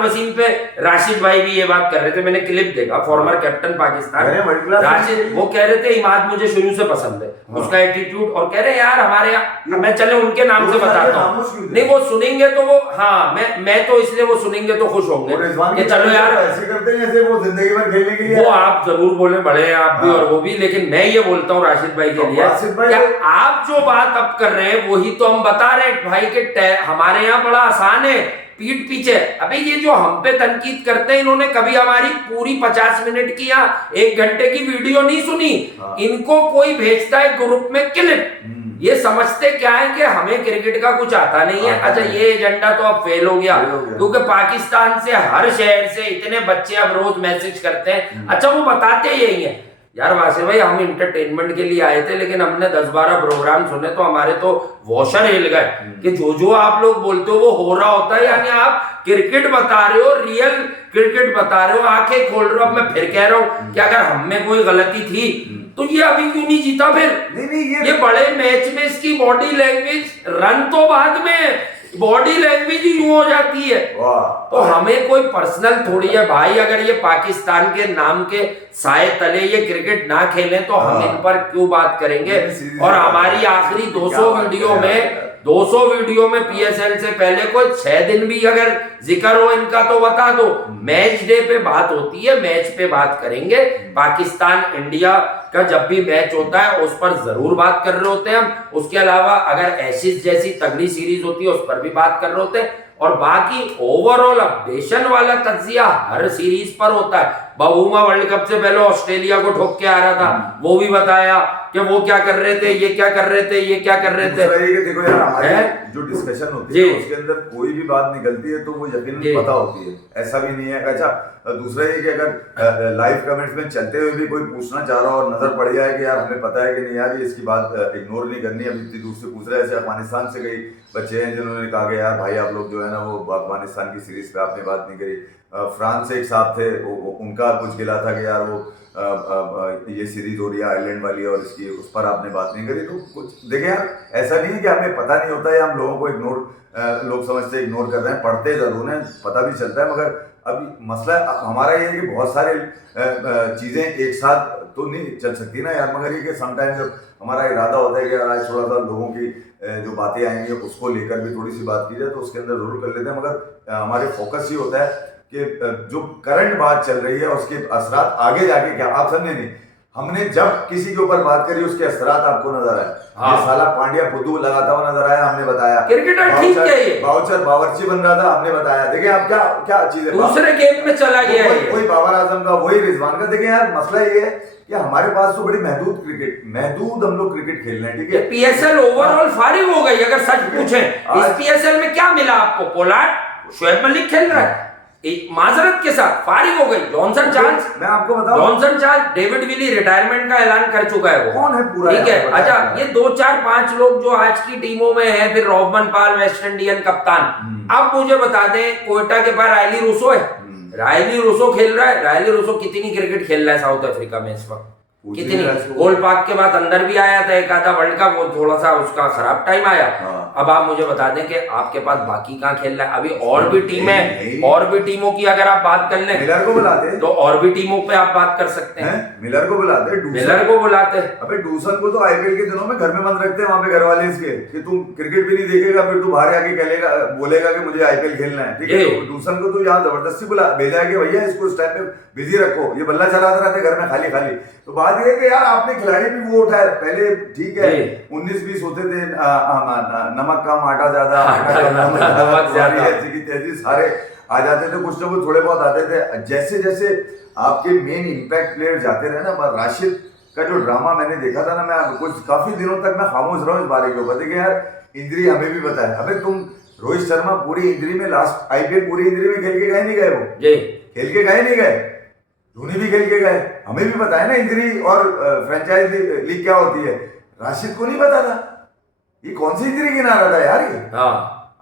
वसीम पे राशिद भाई भी ये बात कर रहे थे, मैंने क्लिप देखा, फॉर्मर कैप्टन पाकिस्तान राशिद, वो कह रहे थे इमाद मुझे शुरू से पसंद है, उसका एटीट्यूड, और कह रहे यार हमारे यहाँ, मैं चले उनके नाम से बताता हूँ, नहीं वो सुनेंगे तो वो, हाँ मैं तो इसलिए वो सुनेंगे तो खुश होंगे कि चलो यार ऐसे करते हैं जैसे वो जिंदगी भर खेलने के लिए। वो आप जरूर बोले, बड़े हैं आप भी और वो भी, लेकिन मैं ये बोलता हूँ राशिद भाई के लिए, क्या आप जो बात अब कर रहे हैं वही तो हम बता रहे हैं भाई के हमारे यहाँ बड़ा आसान है पीठ पीछे। अबे ये जो हम पे तनकीद करते हैं, इन्होंने कभी हमारी पूरी 50 मिनट की या 1 घंटे की वीडियो नहीं सुनी। इनको कोई भेजता है ग्रुप में क्लिप, ये समझते क्या है कि हमें क्रिकेट का कुछ आता नहीं है। अच्छा ये एजेंडा तो अब फेल हो गया, क्योंकि पाकिस्तान से हर शहर से इतने बच्चे अब रोज मैसेज करते हैं। अच्छा वो बताते यही है यार वासे भाई, हम इंटरटेनमेंट के लिए आए थे, लेकिन हमने 10-12 प्रोग्राम सुने तो हमारे तो वॉशर हिल गए कि जो आप लोग बोलते हो वो हो रहा होता है। यानी आप क्रिकेट बता रहे हो, रियल क्रिकेट बता रहे हो, आंखें खोल रहे हो। अब मैं फिर कह रहा हूँ कि अगर हम में कोई गलती थी तो ये अभी क्यों नहीं जीता फिर? नहीं, ये बड़े मैच में इसकी बॉडी लैंग्वेज, रन तो बाद में, बॉडी लैंग्वेज ही यूं हो जाती है। तो हमें कोई पर्सनल थोड़ी है भाई, अगर ये पाकिस्तान के नाम के साए तले ये क्रिकेट ना खेलें तो हम इन पर क्यों बात करेंगे? और हमारी आखिरी 200 वीडियो में पीएसएल से पहले कोई 6 दिन भी अगर जिक्र हो इनका तो बता दो। मैच डे पे बात होती है, मैच पे बात करेंगे। पाकिस्तान इंडिया का जब भी मैच होता है उस पर जरूर बात कर रहे होते हैं हम। उसके अलावा अगर एशिज जैसी तगड़ी सीरीज होती है उस पर भी बात कर रहे होते हैं। और बाकी ओवरऑल अपडेशन वाला तज्जिया हर सीरीज पर होता है। बबूमा वर्ल्ड कप से पहले ऑस्ट्रेलिया को ठोक के आ रहा था, वो भी बताया कि वो क्या कर रहे थे, ये क्या कर रहे थे, ये क्या कर रहे थे। देखो यार हमारी जो डिस्कशन होती है उसके अंदर कोई भी बात निकलती है तो वो यकीनन पता होती है, ऐसा भी नहीं है। अच्छा दूसरा ये कि अगर लाइव कमेंट्स में चलते हुए भी कोई पूछना चाह रहा हो और नजर पड़ जाए कि यार हमें पता है कि नहीं यार ये इसकी बात इग्नोर नहीं करनी, अभी इतनी दूर से पूछ रहे हैं। ऐसे अफगानिस्तान से कई बच्चे हैं जिन्होंने कहा कि यार भाई आप लोग जो है ना वो अफगानिस्तान की सीरीज पे आपने बात नहीं करी। फ्रांस से एक साहब थे, उनका कुछ गिला था कि यार वो ये सीरीज हो रही है आयरलैंड वाली और इसकी उस पर आपने बात नहीं करी। तो कुछ देखें यार, ऐसा नहीं है कि हमें पता नहीं होता है, हम लोगों को इग्नोर, लोग समझते इग्नोर कर रहे हैं, पढ़ते जरूर हैं, पता भी चलता है। मगर अभी मसला हमारा ये है कि बहुत सारे चीजें एक साथ तो नहीं चल सकती ना यार। मगर ये कि समटाइम जब हमारा इरादा होता है कि यार आज थोड़ा सा लोगों की जो बातें आएंगी उसको लेकर भी थोड़ी सी बात की जाए तो उसके अंदर जरूर कर लेते हैं। मगर हमारे फोकस ये होता है कि जो करंट बात चल रही है उसके असरात आगे जाके क्या, आप समझे नहीं, हमने जब किसी के ऊपर बात करी उसके असरात आपको नजर आए। हाँ। ये साला पांड्या फुद्दू लगाता हुआ नजर आया, हमने बताया। क्रिकेटर ठीक है, ये बाउचर बावर्ची बन रहा था, हमने बताया। देखिए आप क्या क्या चीज है, दूसरे गेम में चला गया है, वही बाबर आजम का, वही रिजवान का। देखिए यार मसला ये है कि हमारे पास तो बड़ी महदूद हम लोग क्रिकेट खेल रहे हैं, ठीक है। पीएसएल ओवरऑल फारिग हो गई। अगर सच पूछें इस पीएसएल में क्या मिला आपको? पोलार्ड, शोएब मलिक खेल रहा है, माजरत के साथ फारिग हो गई। जॉनसन चार्ल्स, मैं आपको बताऊं, Johnson Charles, David Willey retirement का ऐलान कर चुका है। वो कौन है पूरा? ठीक है। अच्छा ये 2-4-5 लोग जो आज की टीमों में हैं, फिर रोहमन पाल वेस्ट इंडियन कप्तान। अब मुझे बता दें कोयटा के पास रायली रूसो है, रायली रूसो खेल रहा है। रायली रूसो कितनी क्रिकेट खेल रहा है साउथ अफ्रीका में इस वक्त, कितनी? गोल्ड पार्क के बाद अंदर भी आया था एक आधा वर्ल्ड कप, वो थोड़ा सा उसका खराब टाइम आया। अब आप मुझे बता दें कि आपके पास बाकी कहाँ खेल रहा है? अभी और भी टीम है, और भी टीमों की अगर आप बात कर लें, मिलर को बुलाते तो और भी टीमों पे आप बात कर सकते हैं। मिलर को बुलाते, मिलर को बुलाते। अबे डूसन को तो आईपीएल के दिनों में घर में बंद रखते हैं, वहां पे घर वाले इसके कि तू क्रिकेट भी नहीं देखेगा, फिर तू बाहर आके कहेगा, बोलेगा कि मुझे आईपीएल खेलना है, ठीक है। डूसन को तो यहाँ जबरदस्ती बुला भेजा है कि भैया इसको इस टाइम पे बिजी रखो, ये बल्ला चलाते रहते घर में खाली खाली। तो बात ये है कि यार आपने खिलाड़ी भी वो उठाए पहले, ठीक है 19-20 होते थे, नमक कम आटा ज्यादा, ऐसी की तैसी सारे आ जाते थे, कुछ ना कुछ थोड़े बहुत आते थे। जैसे जैसे आपके मेन इम्पैक्ट प्लेयर जाते रहे ना, राशिद का जो ड्रामा मैंने देखा था ना, मैं कुछ काफी दिनों तक मैं खामोश रहा हूँ इस बारे के ऊपर। देखिए यार इंजरी हमें भी पता है, अबे तुम रोहित शर्मा पूरी इंजरी में, लास्ट आईपीएल पूरी इंजरी में खेल के गए नहीं गए, वो खेल के गए नहीं गए, धोनी भी खेल के गए, हमें भी पता है ना इंजरी और फ्रेंचाइज लीग क्या होती है। राशिद को नहीं पता था, ये कौन सी इंजरी गिना रहा था यार ये। हाँ,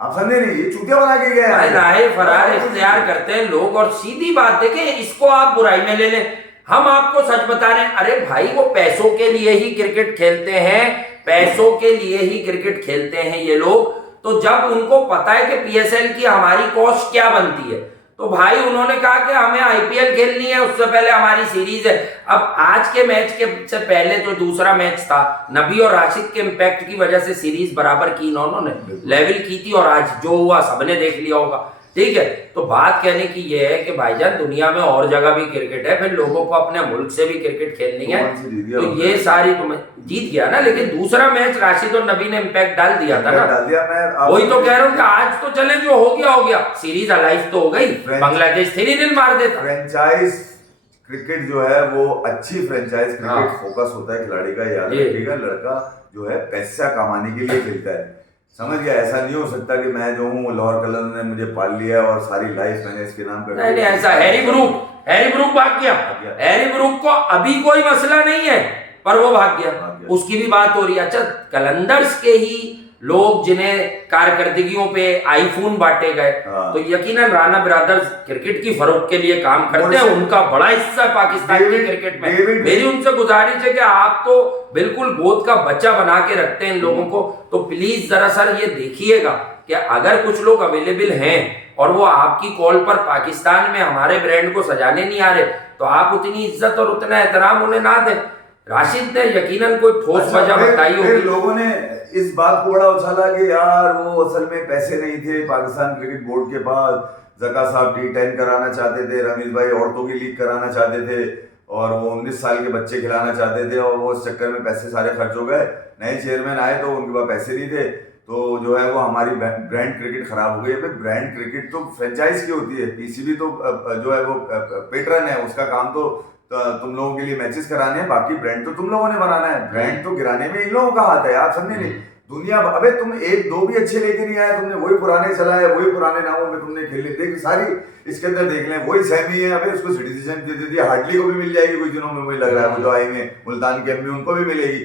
आप समझे नहीं, ये चूतिया बना के गया है। राय फरार इख्तियार करते हैं लोग। और सीधी बात देखें, इसको आप बुराई में ले लें, हम आपको सच बता रहे हैं। अरे भाई, वो पैसों के लिए ही क्रिकेट खेलते हैं, पैसों के लिए ही क्रिकेट खेलते हैं ये लोग। तो जब उनको पता है कि पीएसएल की हमारी कॉस्ट क्या बनती है, तो भाई उन्होंने कहा कि हमें आईपीएल खेलनी है, उससे पहले हमारी सीरीज है। अब आज के मैच के से पहले जो दूसरा मैच था, नबी और राशिद के इम्पैक्ट की वजह से सीरीज बराबर की इन्होंने, लेवल की थी। और आज जो हुआ सबने देख लिया होगा, ठीक है। तो बात कहने की ये है कि भाईजान, दुनिया में और जगह भी क्रिकेट है, फिर लोगों को अपने मुल्क से भी क्रिकेट खेलनी है। तो ये सारी तुम्हें जीत गया ना, लेकिन दूसरा मैच राशिद और नबी ने इम्पैक्ट डाल दिया था ना। वही तो कह रहा हूँ कि आज तो चले, जो हो गया, सीरीज अलाइव तो हो गई, बांग्लादेश 3 मार देता। फ्रेंचाइज क्रिकेट जो है वो अच्छी फ्रेंचाइज क्रिकेट फोकस होता है खिलाड़ी का, याद रखिएगा। लड़का जो है पैसा कमाने के लिए खेलता है, समझ गया। ऐसा नहीं हो सकता कि मैं जो हूँ लाहौर कलंदर ने मुझे पाल लिया और सारी लाइफ मैंने इसके नाम कर नहीं, ऐसा हैरी ब्रूक भाग गया। हैरी ब्रूक को अभी कोई मसला नहीं है, पर वो भाग गया, उसकी भी बात हो रही है। अच्छा, कलंदर्स के ही लोग जिन्हें कारकर्दगियों पे आईफोन बांटे गए, तो यकीनन राणा ब्रदर्स क्रिकेट की फरोख के लिए काम करते हैं, उनका बड़ा हिस्सा पाकिस्तान के क्रिकेट में। मेरी उनसे गुजारिश है कि आप तो बिल्कुल गोद का बच्चा बना के रखते हैं इन लोगों को, तो प्लीज जरा सर ये देखिएगा कि अगर कुछ लोग अवेलेबल हैं और वो आपकी कॉल पर पाकिस्तान में हमारे ब्रांड को सजाने नहीं आ रहे, तो आप उतनी इज्जत और उतना एहतराम उन्हें ना दें। राशिद ने यकीनन कोई ठोस वजह बताई होगी। लोगों ने इस बात को बड़ा उछाला कि यार वो असल में पैसे नहीं थे पाकिस्तान क्रिकेट बोर्ड के पास, जका साहब T10 कराना चाहते थे, रमीज भाई औरतों की लीग कराना चाहते थे, और वो 19 साल के बच्चे खिलाना चाहते थे, और वो उस चक्कर में पैसे सारे खर्च हो गए। नए चेयरमैन आए तो उनके पास पैसे नहीं थे, तो जो है वो हमारी ब्रांड क्रिकेट खराब हो गई है। ब्रांड क्रिकेट तो फ्रेंचाइज की होती है, पीसीबी तो जो है वो पेट्रन है, उसका काम तो तुम लोगों के लिए मैचेस कराने हैं, बाकी ब्रांड तो तुम लोगों ने बनाना है। ब्रांड तो गिराने में इन लोगों का हाथ है, आप समझे नहीं। दुनिया, अबे तुम 1-2 भी अच्छे लेके नहीं आए, तुमने वही पुराने चलाए, वही पुराने नामों में तुमने खेले। देख सारी इसके अंदर देख लें, वही सहमी है, अबे उसको सिटीजनशिप दे दी, हार्डली को भी मिल जाएगी कुछ दिनों में, मुझे लग रहा है। वो जो आई में मुल्तान के एमपी, उनको भी मिलेगी,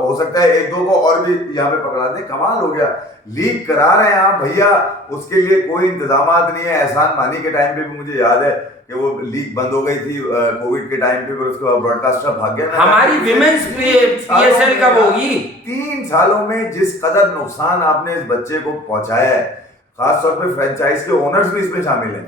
हो सकता है 1-2 को और भी यहाँ पे पकड़ा दे। कमाल हो गया, लीग करा रहे हैं आप भैया, उसके लिए कोई इंतजाम नहीं है। एहसान मानी के टाइम पे भी मुझे याद है कि वो लीग बंद हो गई थी कोविड के टाइम पे, फिर उसके बाद ब्रॉडकास्टर भाग गया। हमारी विमेंस पीएसएल कब होगी? 3 सालों में जिस कदर नुकसान आपने इस बच्चे को पहुंचाया है, खासतौर पे फ्रेंचाइज के ओनर्स भी इसमें शामिल हैं।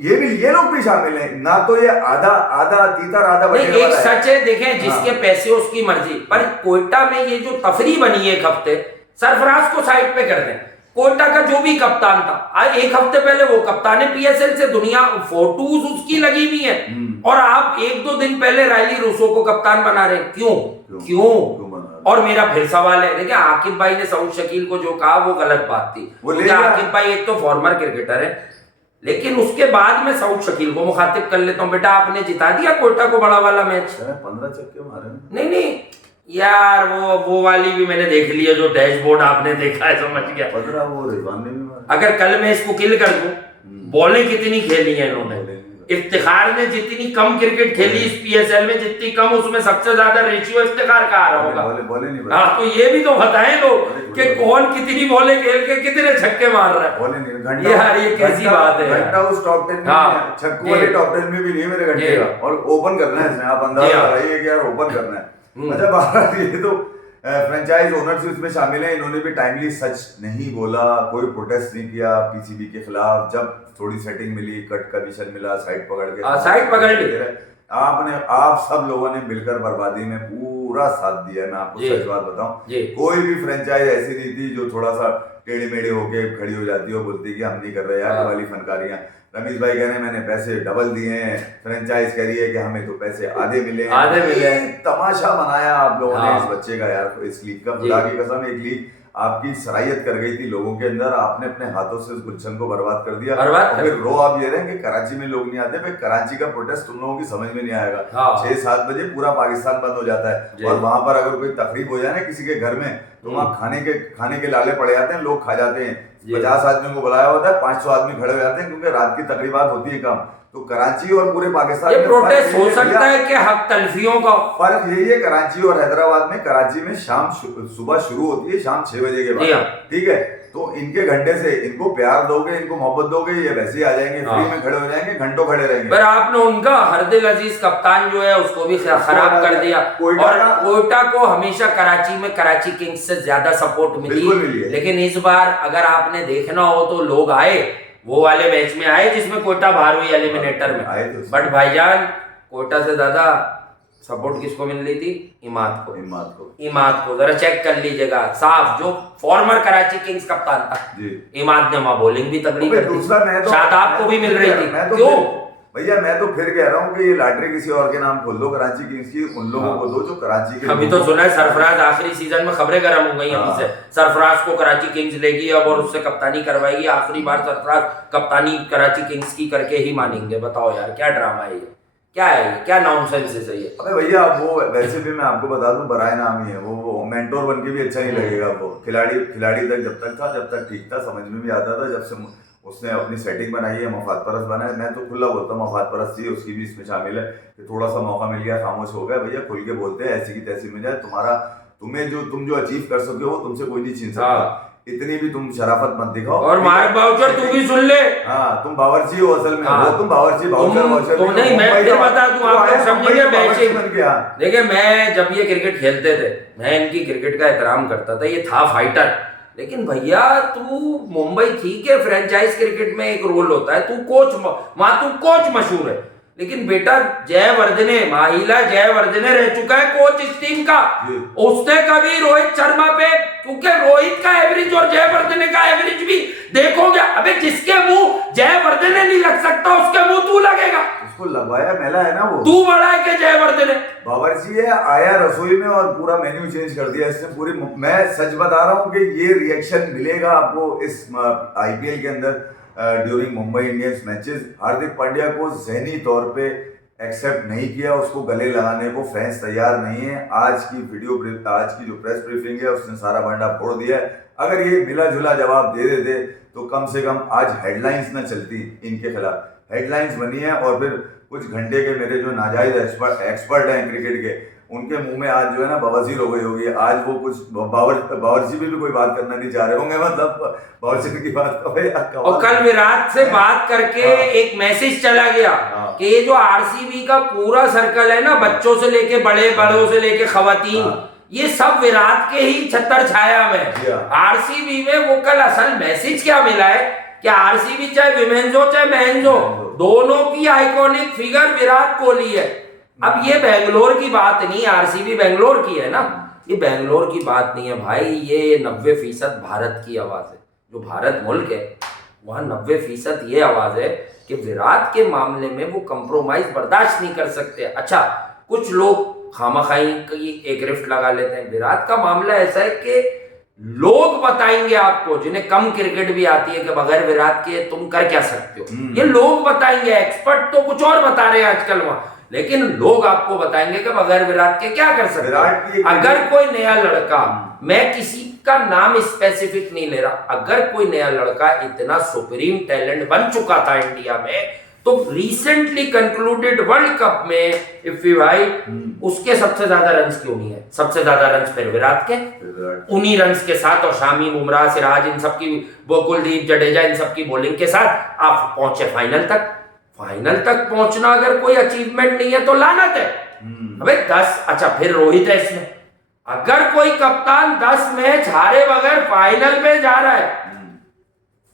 ये लोग भी शामिल हैं ना, तो ये आधा तीतर आधा नहीं। एक सच है, देखें, जिसके पैसे उसकी मर्जी, पर कोयटा में ये जो तफरी बनी है एक हफ्ते, सरफराज को साइड पे कर दें। कोयटा का जो भी कप्तान था, आज 1 हफ्ते पहले वो कप्तान है पीएसएल से, दुनिया फोटोज उसकी लगी हुई है, और आप 1-2 दिन पहले रायली रूसो को कप्तान बना रहे हैं। क्यों? और मेरा फिर सवाल है, देखिए आकिब भाई ने सऊद शकील को जो कहा वो गलत बात थी। आकिब भाई एक तो फॉर्मर क्रिकेटर है, लेकिन उसके बाद में सऊद शकील को मुखातिब कर लेता हूँ, बेटा आपने जिता दिया कोयटा को बड़ा वाला मैच, 15 छक्के मारे। नहीं यार, वो वाली भी मैंने देख लिया, जो डैशबोर्ड आपने देखा है, समझ गया। 15 वो रिजवान ने भी मारा। अगर कल मैं इसको किल कर दूं, बॉलिंग कितनी खेली है इन्होंने। इफ्तिखार ने जितनी कम क्रिकेट खेली इस पीएसएल में, जितनी कम, उसमें सबसे ज्यादा रेशियो इफ्तिखार का आ रहा होगा। हाँ, तो ये भी तो बताएं लोग कि कौन कितनी बॉलें खेल के कितने छक्के मार रहा है। यार ये कैसी बात है। घंटा उस टॉप 10 में, छक्कों वाले टॉप 10 में भी नहीं मेरे घंटे का, और ओपन करना है इसमें, आप अंदाजा लगाइए कि यार ओपन करना है। अच्छा, बात ये तो फ्रेंचाइज ओनर्स इसमें शामिल है, इन्होंने भी टाइमली सच नहीं बोला, कोई प्रोटेस्ट नहीं किया पीसीबी के खिलाफ। जब थोड़ी सेटिंग मिली, कट कमीशन मिला, साइड पकड़ के साइड पकड़ ली, आप सब लोगों ने मिलकर बर्बादी में पूरा साथ दिया है। मैं आपको सच बात बताऊं, कोई भी फ्रेंचाइज ऐसी नहीं थी जो थोड़ा सा टेढ़ी मेढ़ी होके खड़ी हो जाती हो, बोलती कि हम नहीं कर रहे यार वाली फनकारियां। रमीज भाई कह रहे हैं मैंने पैसे डबल दिए हैं, फ्रेंचाइज कह रही है कि हमें तो पैसे आधे मिले हैं। तमाशा बनाया आप लोगों ने इस बच्चे का यार, इस लीग का। खुदा की कसम, एक लीग आपकी सराहियत कर गई थी लोगों के अंदर, आपने अपने हाथों से उस गुलशन को बर्बाद कर दिया। और फिर रो आप ये रहे हैं कि कराची में लोग नहीं आते। भाई कराची का प्रोटेस्ट तुम लोगों की समझ में नहीं आएगा। 6-7 बजे पूरा पाकिस्तान बंद हो जाता है, और वहां पर अगर कोई तकरीब हो जाए ना किसी के घर में, तो वहाँ खाने के लाले पड़े जाते हैं, लोग खा जाते हैं। 50 आदमियों को बुलाया होता है, 500 आदमी खड़े हो जाते हैं, क्योंकि रात की तकरीबात होती है कम। तो कराची और पूरे पाकिस्तान ये में प्रोटेस्ट हो फर्क सकता है कि हक तलफियों का फर्क यही है, कराची और हैदराबाद में, कराची में सुबह शुरू होती है शाम 6 बजे के जी हाँ। बाद, ठीक है। तो इनके घंटे से इनको प्यार दोगे, इनको मोहब्बत दोगे, ये वैसे ही आ जाएंगे, फ्री में खड़े हो जाएंगे, घंटों खड़े रहेंगे। पर आपने उनका हरदिल अजीज कप्तान जो है उसको भी खराब कर दिया, और कोयटा को हमेशा कराची में कराची किंग्स से ज्यादा सपोर्ट मिली, लेकिन इस बार अगर आपने देखना हो तो लोग आए, वो वाले मैच में आए जिसमें कोयटा बाहर हुई एलिमिनेटर में, बट भाईजान कोयटा से ज्यादा सपोर्ट किसको मिल रही थी? इमाद को जरा चेक कर लीजिएगा साफ, जो फॉर्मर कराची किंग्स कप्तान था, इमाद ने वहां बॉलिंग भी तगड़ी कर दी, शादाब को भी मिल रही थी। क्यों भैया, मैं तो फिर कह रहा हूँ कि ये लॉटरी किसी और के नाम खोल दो कराची किंग्स की, उन लोगों को दो जो कराची के। अभी तो सुना है सरफराज आखिरी सीजन में खबरें गर्म हो गई अभी से, सरफराज को कराची किंग्स लेगी अब और उससे कप्तानी करवाएगी, आखिरी बार सरफराज कप्तानी कराची किंग्स की करके ही मानेंगे। बताओ यार क्या ड्रामा है ये, क्या है, क्या नॉनसेंस है ये? अबे भैया, वो वैसे भी मैं आपको बता दूं बराए नाम ही है, वो मेंटोर बन के भी अच्छा नहीं लगेगा। वो खिलाड़ी तक जब तक था, जब तक ठीक था, समझ में भी आता था, जब से उसने अपनी सेटिंग बनाई है, मफाद परस्त बना है। मैं तो खुला बोलता हूँ, मफाद परस्ती उसकी भी इसमें शामिल है कि थोड़ा सा मौका मिल गया, खामोश हो गया। भैया खुल के बोलते हैं, ऐसी की तैसी में जाए, तुम जो अचीव कर सके हो तुमसे कोई नहीं छीन सकता। इतनी भी तुम शराफत मत दिखाओ, और मार्क बाउचर तू भी सुन ले। हाँ, तुम बावर्ची हो असल में। वो तुम बावर्ची तुम नहीं, मैं फिर बता दूं, आप लोग समझेंगे मैचिंग। देखिए, मैं जब ये क्रिकेट खेलते थे, मैं इनकी क्रिकेट का एहतराम करता था, ये था फाइटर, लेकिन भैया तू मुंबई ठीक है, फ्रेंचाइज क्रिकेट में एक रोल होता है, तू कोच, वहां तू कोच मशहूर है, लेकिन बेटा जयवर्धने, माहिला जयवर्धने रह चुका है कोच इस टीम का, उसने कभी रोहित शर्मा पे, क्योंकि रोहित का एवरेज और जयवर्धने का एवरेज भी देखोगे, अबे जिसके मुंह जयवर्धने नहीं लग सकता उसके मुंह तू लगेगा, उसको लगवाया मेला है ना, वो तू बड़ा है कि जयवर्धने? बावर्ची है, आया रसोई में और पूरा मेन्यू चेंज कर दिया इसने पूरी। मैं सच बता रहा हूँ कि ये रिएक्शन मिलेगा आपको इस आईपीएल के अंदर during Mumbai Indians matches. Hardik Pandya को ज़हनी तौर पे एक्सेप्ट नहीं किया, उसको गले लगाने को फैंस तैयार नहीं है। आज की जो प्रेस ब्रीफिंग है उसने सारा बंडा फोड़ दिया है। अगर ये मिला जुला जवाब दे देते तो कम से कम आज हेडलाइंस ना चलती इनके खिलाफ, हेडलाइंस बनी है। और फिर कुछ घंटे के मेरे जो नाजायज एक्सपर्ट हैं क्रिकेट के, उनके मुंह में आज जो है ना बवासीर हो गई होगी। आज वो कुछ बावर्ची भी कोई बात करना नहीं चाह रहे होंगे, मतलब बावर्ची की बात का। और कल विराट से बात करके एक मैसेज चला गया कि ये जो आरसीबी का पूरा सर्कल है ना, बच्चों से लेके बड़ों से लेके खवातीन, ये सब विराट के ही छत्र छाया में। आरसीबी में वो कल असल मैसेज क्या मिला है कि आरसीबी चाहे विमेंस हो चाहे मेंस हो, दोनों की आइकॉनिक फिगर विराट कोहली है। अब ये बेंगलोर की बात नहीं, आरसीबी बेंगलोर की है ना, ये बेंगलोर की बात नहीं है भाई, ये 90% भारत की आवाज है। जो भारत मुल्क है वहां 90% ये आवाज है कि विराट के मामले में वो कंप्रोमाइज बर्दाश्त नहीं कर सकते। अच्छा, कुछ लोग खामखाई की एक रिफ्ट लगा लेते हैं। विराट का मामला ऐसा है कि लोग बताएंगे आपको, जिन्हें कम क्रिकेट भी आती है, कि बगैर विराट के तुम कर क्या सकते हो, ये लोग बताएंगे। एक्सपर्ट तो कुछ और बता रहे हैं आजकल वहां, लेकिन लोग आपको बताएंगे कि बगैर विराट के क्या कर सकते हो। अगर कोई नया लड़का, मैं किसी का नाम स्पेसिफिक नहीं ले रहा, अगर कोई नया लड़का इतना सुप्रीम टैलेंट बन चुका था इंडिया में, तो रिसेंटली कंक्लूडेड वर्ल्ड कप में इफ्फी भाई उसके सबसे ज्यादा रन्स क्यों नहीं है? सबसे ज्यादा रन्स फिर विराट के, उन्हीं रन्स के साथ, और शामी, बुमराह, सिराज, इन सबकी, कुलदीप, जडेजा, इन सबकी बॉलिंग के साथ आप पहुंचे फाइनल तक। फाइनल तक पहुंचना अगर कोई अचीवमेंट नहीं है तो लानत है। अबे 10, अच्छा फिर रोहित है इसमें, अगर कोई कप्तान 10 मैच हारे बगैर फाइनल पे जा रहा है,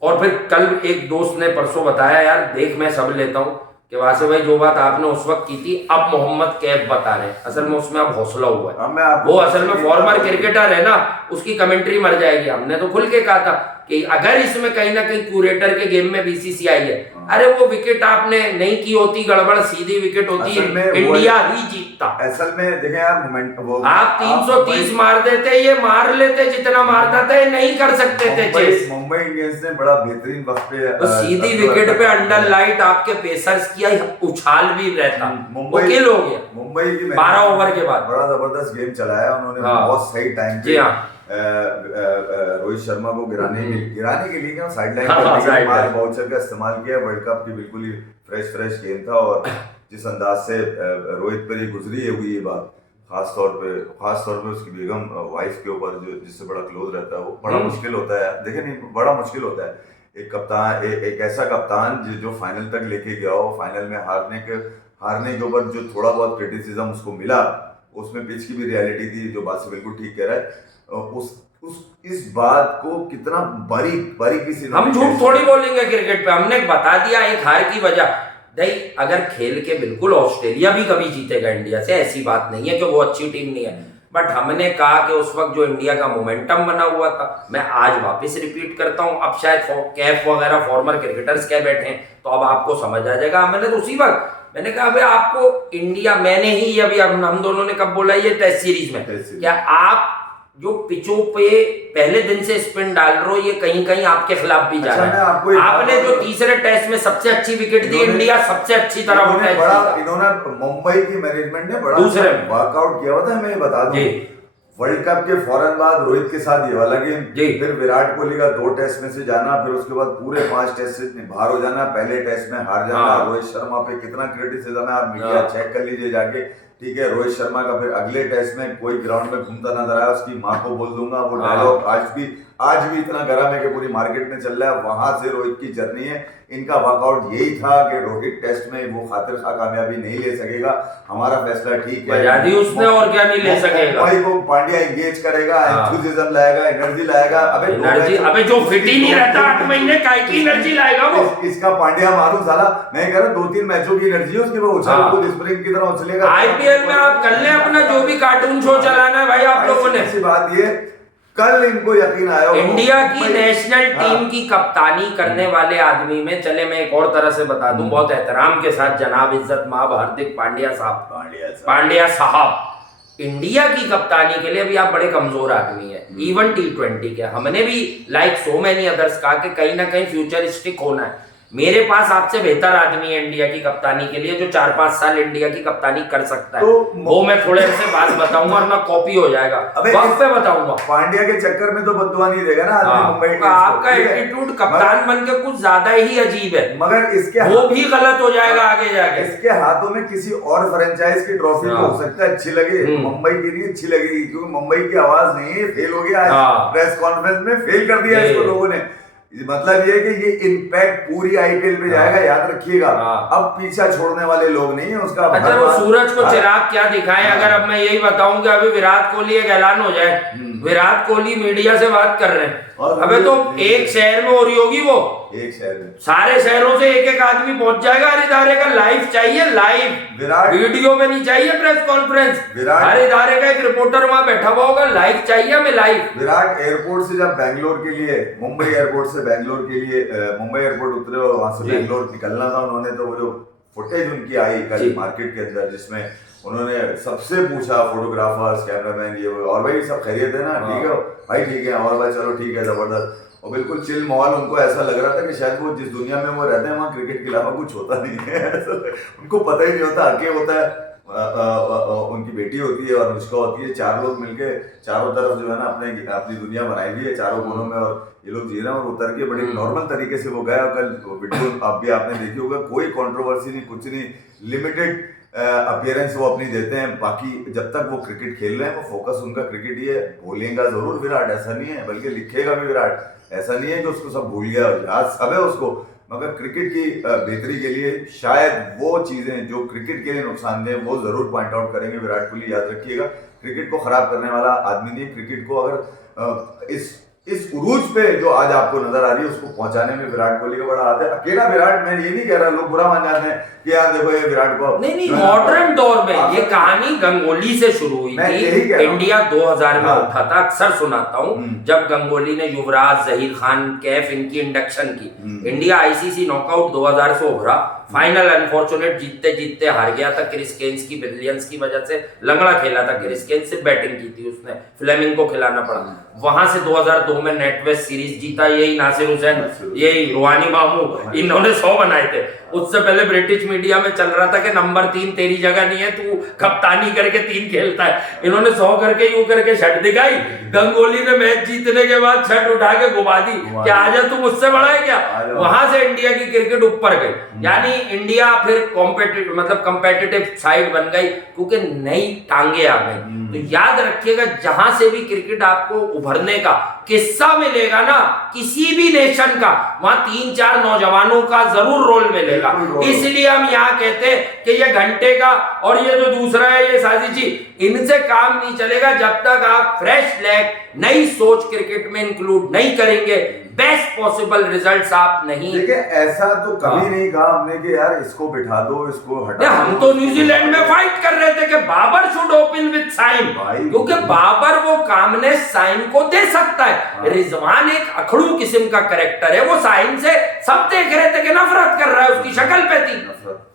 और फिर कल एक दोस्त ने परसों बताया, यार देख मैं सब लेता हूं कि वासे भाई जो बात आपने उस वक्त की थी अब मोहम्मद कैफ बता रहे हैं, असल में उसमें अब हौसला हुआ है। वो असल में फॉर्मर क्रिकेटर है ना, उसकी कमेंट्री मर जाएगी। हमने तो खुल के कहा था कि अगर इसमें कहीं ना कहीं क्यूरेटर के गेम में बीसीसीआई है, अरे वो विकेट आपने नहीं की होती गड़बड़, सीधी विकेट होती, इंडिया ही जीतता। असल में देखें यार, मोमेंट वो आप 330 मार देते, ये मार लेते जितना मारता था, ये नहीं कर सकते थे। मुंबई इंडियंस ने बड़ा बेहतरीन वक्त पे तो सीधी विकेट पे अंडर लाइट आपके पेसर्स किया उछाल भी रहता, वो किल हो गया। मुंबई की 12 ओवर के बाद बड़ा जबरदस्त गेम चलाया उन्होंने, बहुत सही टाइम पे। रोहित शर्मा को गिराने के लिए क्या साइडलाइन बाउंसर का इस्तेमाल किया। वर्ल्ड कप की बिल्कुल ही फ्रेश गेम था और जिस अंदाज से रोहित पर ये गुजरी हुई ये बात, खास तौर पे उसकी बेगम वाइफ के ऊपर जो जिससे बड़ा क्लोज रहता है, वो बड़ा मुश्किल होता है। देखिए नहीं, बड़ा मुश्किल होता है एक कप्तान, एक ऐसा कप्तान जो फाइनल तक लेके गया हो, फाइनल में हारने के ऊपर जो थोड़ा बहुत क्रिटिसिज्म उसको मिला, उसमें पिच की भी रियलिटी थी, जो बात से बिल्कुल ठीक कह रहा है। इस बात को कितना बारीकी से हम झूठ थोड़ी बोलेंगे क्रिकेट पे, हमने बता दिया एक हार की वजह। नहीं, अगर खेल के बिल्कुल ऑस्ट्रेलिया भी कभी जीतेगा इंडिया से, ऐसी बात नहीं है कि वो अच्छी टीम नहीं है, बट हमने कहा कि उस वक्त जो इंडिया का मोमेंटम बना हुआ था, मैं आज वापस रिपीट करता हूं, अब शायद कैफ वगैरह फॉर्मर क्रिकेटर्स कह बैठे हैं तो अब आपको समझ आ जाएगा। मैंने तो उसी वक्त मैंने कहा भाई आपको इंडिया, मैंने ही अभी हम दोनों ने कब बोला ये टेस्ट सीरीज में, क्या आप जो पिचों पे पहले दिन से स्पिन डाल रहे हो, ये कहीं कहीं आपके खिलाफ भी जा रहा है। आपने जो तीसरे टेस्ट में सबसे अच्छी विकेट दी, इंडिया सबसे अच्छी तरह इन्होंने मुंबई की मैनेजमेंट ने बड़ा दूसरे वर्कआउट किया हुआ था। मैं ये बता दूं, वर्ल्ड कप के फौरन बाद रोहित के साथ ये वाला गेम, फिर विराट कोहली का 2 टेस्ट में से जाना, फिर उसके बाद पूरे 5 टेस्ट से बाहर हो जाना, पहले टेस्ट में हार जाना। रोहित शर्मा पे कितना क्रिटिसिज्म है, आप मीडिया चेक कर लीजिए जाके, ठीक है। रोहित शर्मा का फिर अगले टेस्ट में कोई ग्राउंड में घूमता नजर आया, उसकी माँ को बोल दूंगा, वो डायलॉग आज भी इतना गर्म है कि पूरी मार्केट में चल रहा है। वहां से रोहित की जर्नी है, इनका वर्कआउट यही था कि रोहित टेस्ट में वो खातिर खा कामयाबी नहीं ले सकेगा, हमारा फैसला ठीक है, उसने और क्या नहीं ले सकेगा। भाई को पांड्या एंगेज करेगा, एंथुसिज्म लाएगा, एनर्जी लाएगा। अबे जो फिट ही नहीं रहता 8 महीने काय की एनर्जी लाएगा वो। इसका पांड्या मारू साला, मैं कह रहा 2-3 मैचों की एनर्जी है उसकी, वो उछल स्प्रिंग की तरह उछलेगा। आईपीएल में आप कर ले अपना जो भी कार्टून शो चलाना है भाई आप लोगों ने। बात ये, कल इनको यकीन आया इंडिया की नेशनल टीम की कप्तानी करने वाले आदमी में, चले मैं एक और तरह से बता दूं, बहुत एहतराम के साथ जनाब इज्जत माब हार्दिक पांड्या साहब इंडिया की कप्तानी के लिए अभी आप बड़े कमजोर आदमी है। इवन T20 के हमने भी लाइक सो मेनी अदर्स कहा कि कहीं ना कहीं फ्यूचरिस्टिक होना है। मेरे पास आपसे बेहतर आदमी है इंडिया की कप्तानी के लिए, जो 4-5 साल इंडिया की कप्तानी कर सकता है। वो मैं थोड़े से बाद बताऊंगा और ना कॉपी हो जाएगा, वक्त पे बताऊंगा। पांड्या के चक्कर में तो बददुआ नहीं देगा ना मुंबई। आपका एटीट्यूड कप्तान बन के कुछ ज्यादा ही अजीब है, मगर इसके वो भी गलत हो जाएगा आगे जाके। इसके हाथों में किसी और फ्रेंचाइज की ट्रॉफी हो सकता है अच्छी लगे, मुंबई की नहीं अच्छी लगेगी, क्योंकि मुंबई की आवाज नहीं है, फेल हो गया। प्रेस कॉन्फ्रेंस में फेल कर दिया इसको लोगों ने। मतलब ये कि ये इम्पैक्ट पूरी आईपीएल में जाएगा, याद रखिएगा। अब पीछा छोड़ने वाले लोग नहीं है उसका। अच्छा, वो सूरज को चिराग क्या दिखाएं? अगर अब मैं यही बताऊं कि अभी विराट कोहली एक ऐलान हो जाए, विराट कोहली मीडिया से बात कर रहे हैं, अबे तो एक शहर में हो रही होगी, वो एक शहर में सारे शहरों से एक आदमी पहुंच जाएगा। हर इदारे का लाइव चाहिए, लाइव, वीडियो में नहीं चाहिए प्रेस कॉन्फ्रेंस। हर इदारे का एक रिपोर्टर वहां बैठा हुआ होगा, लाइव चाहिए हमें, लाइव। विराट एयरपोर्ट से जब बैंगलोर के लिए, मुंबई एयरपोर्ट से बैंगलोर के लिए, मुंबई एयरपोर्ट उतरे और वहां से बैंगलोर निकलना था, उन्होंने तो वो जो फुटेज उनकी आई कल मार्केट के अंदर, जिसमें उन्होंने सबसे पूछा, फोटोग्राफर्स, कैमरामैन, ये और भाई सब खैरियत है ना, ठीक है भाई, ठीक है, और भाई चलो ठीक है, जबरदस्त। और बिल्कुल चिल माहौल, उनको ऐसा लग रहा था कि शायद वो जिस दुनिया में वो रहते हैं वहाँ क्रिकेट के अलावा कुछ होता नहीं है। उनको पता ही नहीं होता, आगे होता है, उनकी बेटी होती है और अनुष्का होती है, 4 लोग मिलके चारों तरफ जो है ना अपनी दुनिया बनाई हुई है चारों कोनों में, और ये लोग जी रहे हैं और उतर के बड़े नॉर्मल तरीके से वो गए। और कल वीडियो आप भी आपने देखी होगा, कोई कंट्रोवर्सी नहीं, कुछ नहीं, लिमिटेड अपीयरेंस वो अपनी देते हैं। बाकी जब तक वो क्रिकेट खेल रहे हैं, वो फोकस उनका क्रिकेट ही है। बोलेगा जरूर विराट, ऐसा नहीं है, बल्कि लिखेगा भी विराट, ऐसा नहीं है कि उसको सब भूल गया, याद सब है उसको, मगर क्रिकेट की बेहतरी के लिए शायद वो चीजें जो क्रिकेट के लिए नुकसानदेह, वो जरूर पॉइंट आउट करेंगे विराट कोहली। याद रखिएगा, क्रिकेट को खराब करने वाला आदमी नहीं, क्रिकेट को अगर इस उरूज पे जो आज आपको नजर आ रही है, उसको पहुंचाने में विराट कोहली का बड़ा हाथ है। अकेला विराट, मैं ये नहीं कह रहा, लोग बुरा मान जाते हैं कि यार देखो ये विराट को, नहीं, मॉडर्न दौर में ये कहानी गंगोली से शुरू हुई थी। इंडिया 2000 में उठा था, अक्सर सुनाता हूँ, जब गंगोली ने युवराज, जहीर खान, कैफ, इनकी इंडक्शन की। इंडिया आईसीसी नॉकआउट 2000 से उभरा, फाइनल अनफॉर्चुनेट जीतते जीतते हार गया था क्रिस गेल्स की ब्रिलियंस की वजह से। लंगड़ा खेला था क्रिस गेल्स, से बैटिंग की थी उसने, फ्लेमिंग को खिलाना पड़ा। वहां से 2002 में नेटवेस्ट सीरीज जीता, यही नासिर हुसैन, यही रूहानी मामू, इन्होंने 100 बनाए थे। उससे पहले ब्रिटिश मीडिया में चल रहा था कि नंबर 3 तेरी जगह नहीं है, तू कप्तानी करके 3 खेलता है। इन्होंने 100 करके यूं करके शट दिखाई, गंगोली ने मैच जीतने के बाद शट उठा के घुमा दी कि आजा तू मुझसे बड़ा है क्या। वहां से इंडिया की क्रिकेट ऊपर गई, यानी इंडिया फिर कंपेटिटिव साइड बन गई क्योंकि नई टांगे आ गई। तो याद रखिएगा, जहां से भी क्रिकेट आपको उभरने का किस्सा मिलेगा ना किसी भी नेशन का, वहां 3-4 नौजवानों का जरूर रोल मिलेगा। इसलिए हम यहाँ कहते हैं कि ये घंटे का और ये जो दूसरा है ये साजिश जी, इनसे काम नहीं चलेगा जब तक आप फ्रेश लेग, नई सोच क्रिकेट में इंक्लूड नहीं करेंगे, बेस्ट पॉसिबल रिजल्ट्स आप नहीं। देखिए ऐसा तो कभी नहीं कहा हमने कि यार इसको बिठा दो, इसको हटा दो। हम तो न्यूजीलैंड में फाइट कर रहे थे कि Babar should open with Saim, क्योंकि बाबर वो कामने साइम को दे सकता है। रिजवान एक अखड़ू किस्म का कैरेक्टर है, वो साइम से सब देख रहे थे कि नफरत कर रहा है, उसकी शक्ल पे थी नफरत।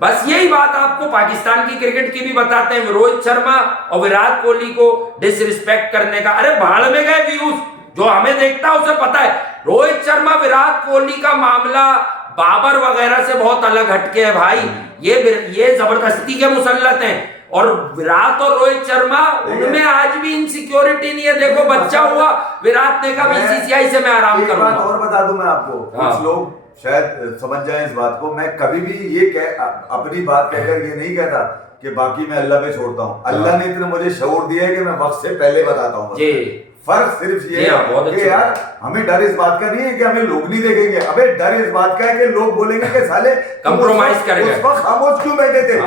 बस यही बात आपको पाकिस्तान की क्रिकेट की भी बताते हैं, रोहित शर्मा और विराट कोहली को डिसरिस्पेक्ट करने का। अरे भाड़ में गए व्यूज, जो हमें देखता है उसे पता है। रोहित शर्मा विराट कोहली का मामला बाबर वगैरह से बहुत अलग हटके है भाई। ये जबरदस्ती के मुसल्लत हैं, और विराट और रोहित शर्मा उनमें आज भी इनसिक्योरिटी नहीं है। देखो बच्चा हुआ, विराट ने कहा बीसीसीआई से मैं आराम करूंगा। एक बात और बता दूं मैं आपको, कुछ लोग शायद समझ जाएं इस बात को, मैं कभी भी ये अपनी बात कहकर ये नहीं कहता कि बाकी मैं अल्लाह पे छोड़ता हूँ। अल्लाह ने इतना मुझे शऊर दिया है कि मैं वक्त से पहले बताता हूँ। फर्क सिर्फ ये है कि यार हमें डर इस बात का नहीं है कि हमें लोग नहीं देखेंगे, अबे डर इस बात का है कि लोग बोलेंगे कि साले कंप्रोमाइज कर गए, उस वक्त खामोश क्यों बैठे थे।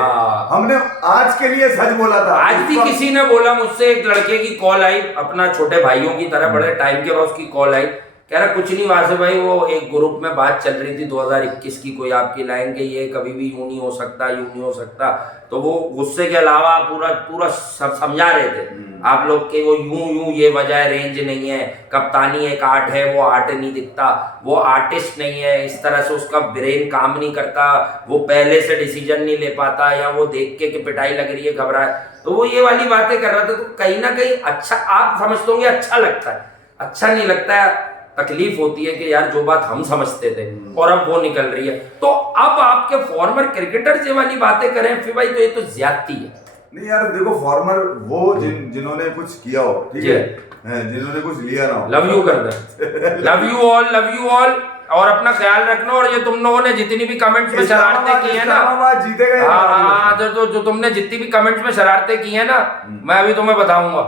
हमने आज के लिए सच बोला था। आज भी किसी ने बोला, मुझसे एक लड़के की कॉल आई, अपना छोटे भाइयों की तरह, बड़े टाइम के बाद उसकी कॉल आई, कह रहा कुछ नहीं वासे भाई, वो एक ग्रुप में बात चल रही थी 2021 की, कोई आपकी लाइन के ये कभी भी यूं नहीं हो सकता, यूं नहीं हो सकता। तो वो गुस्से के अलावा पूरा समझा रहे थे आप लोग के, वो यूं ये वजह रेंज नहीं है, कप्तानी एक आर्ट है, वो आर्ट नहीं दिखता, वो आर्टिस्ट नहीं है, इस तरह से उसका ब्रेन काम नहीं करता, वो पहले से डिसीजन नहीं ले पाता, या वो देख के कि पिटाई लग रही है घबराए। तो वो ये वाली बातें कर रहा था। तो कहीं ना कहीं अच्छा आप समझते होंगे, अच्छा लगता है, अच्छा नहीं लगता है, तकलीफ होती है कि यार जो बात हम समझते थे और अब वो निकल रही है। तो अब आपके फॉर्मर क्रिकेटर से वाली बातें करें फिर भाई, तो ये तो ज्यादती है। नहीं यार देखो, फॉर्मर वो जिन्होंने कुछ किया हो, ठीक है, जिन्होंने कुछ लिया ना हो, लव यू कर दे, लव यू ऑल, और अपना ख्याल रखना। और ये तुम लोगों ने जितनी भी कमेंट्स में शरारतें की है ना, जीते गए। हाँ, जो तुमने जितनी भी कमेंट्स में शरारतें की है ना, मैं अभी तुम्हें बताऊंगा।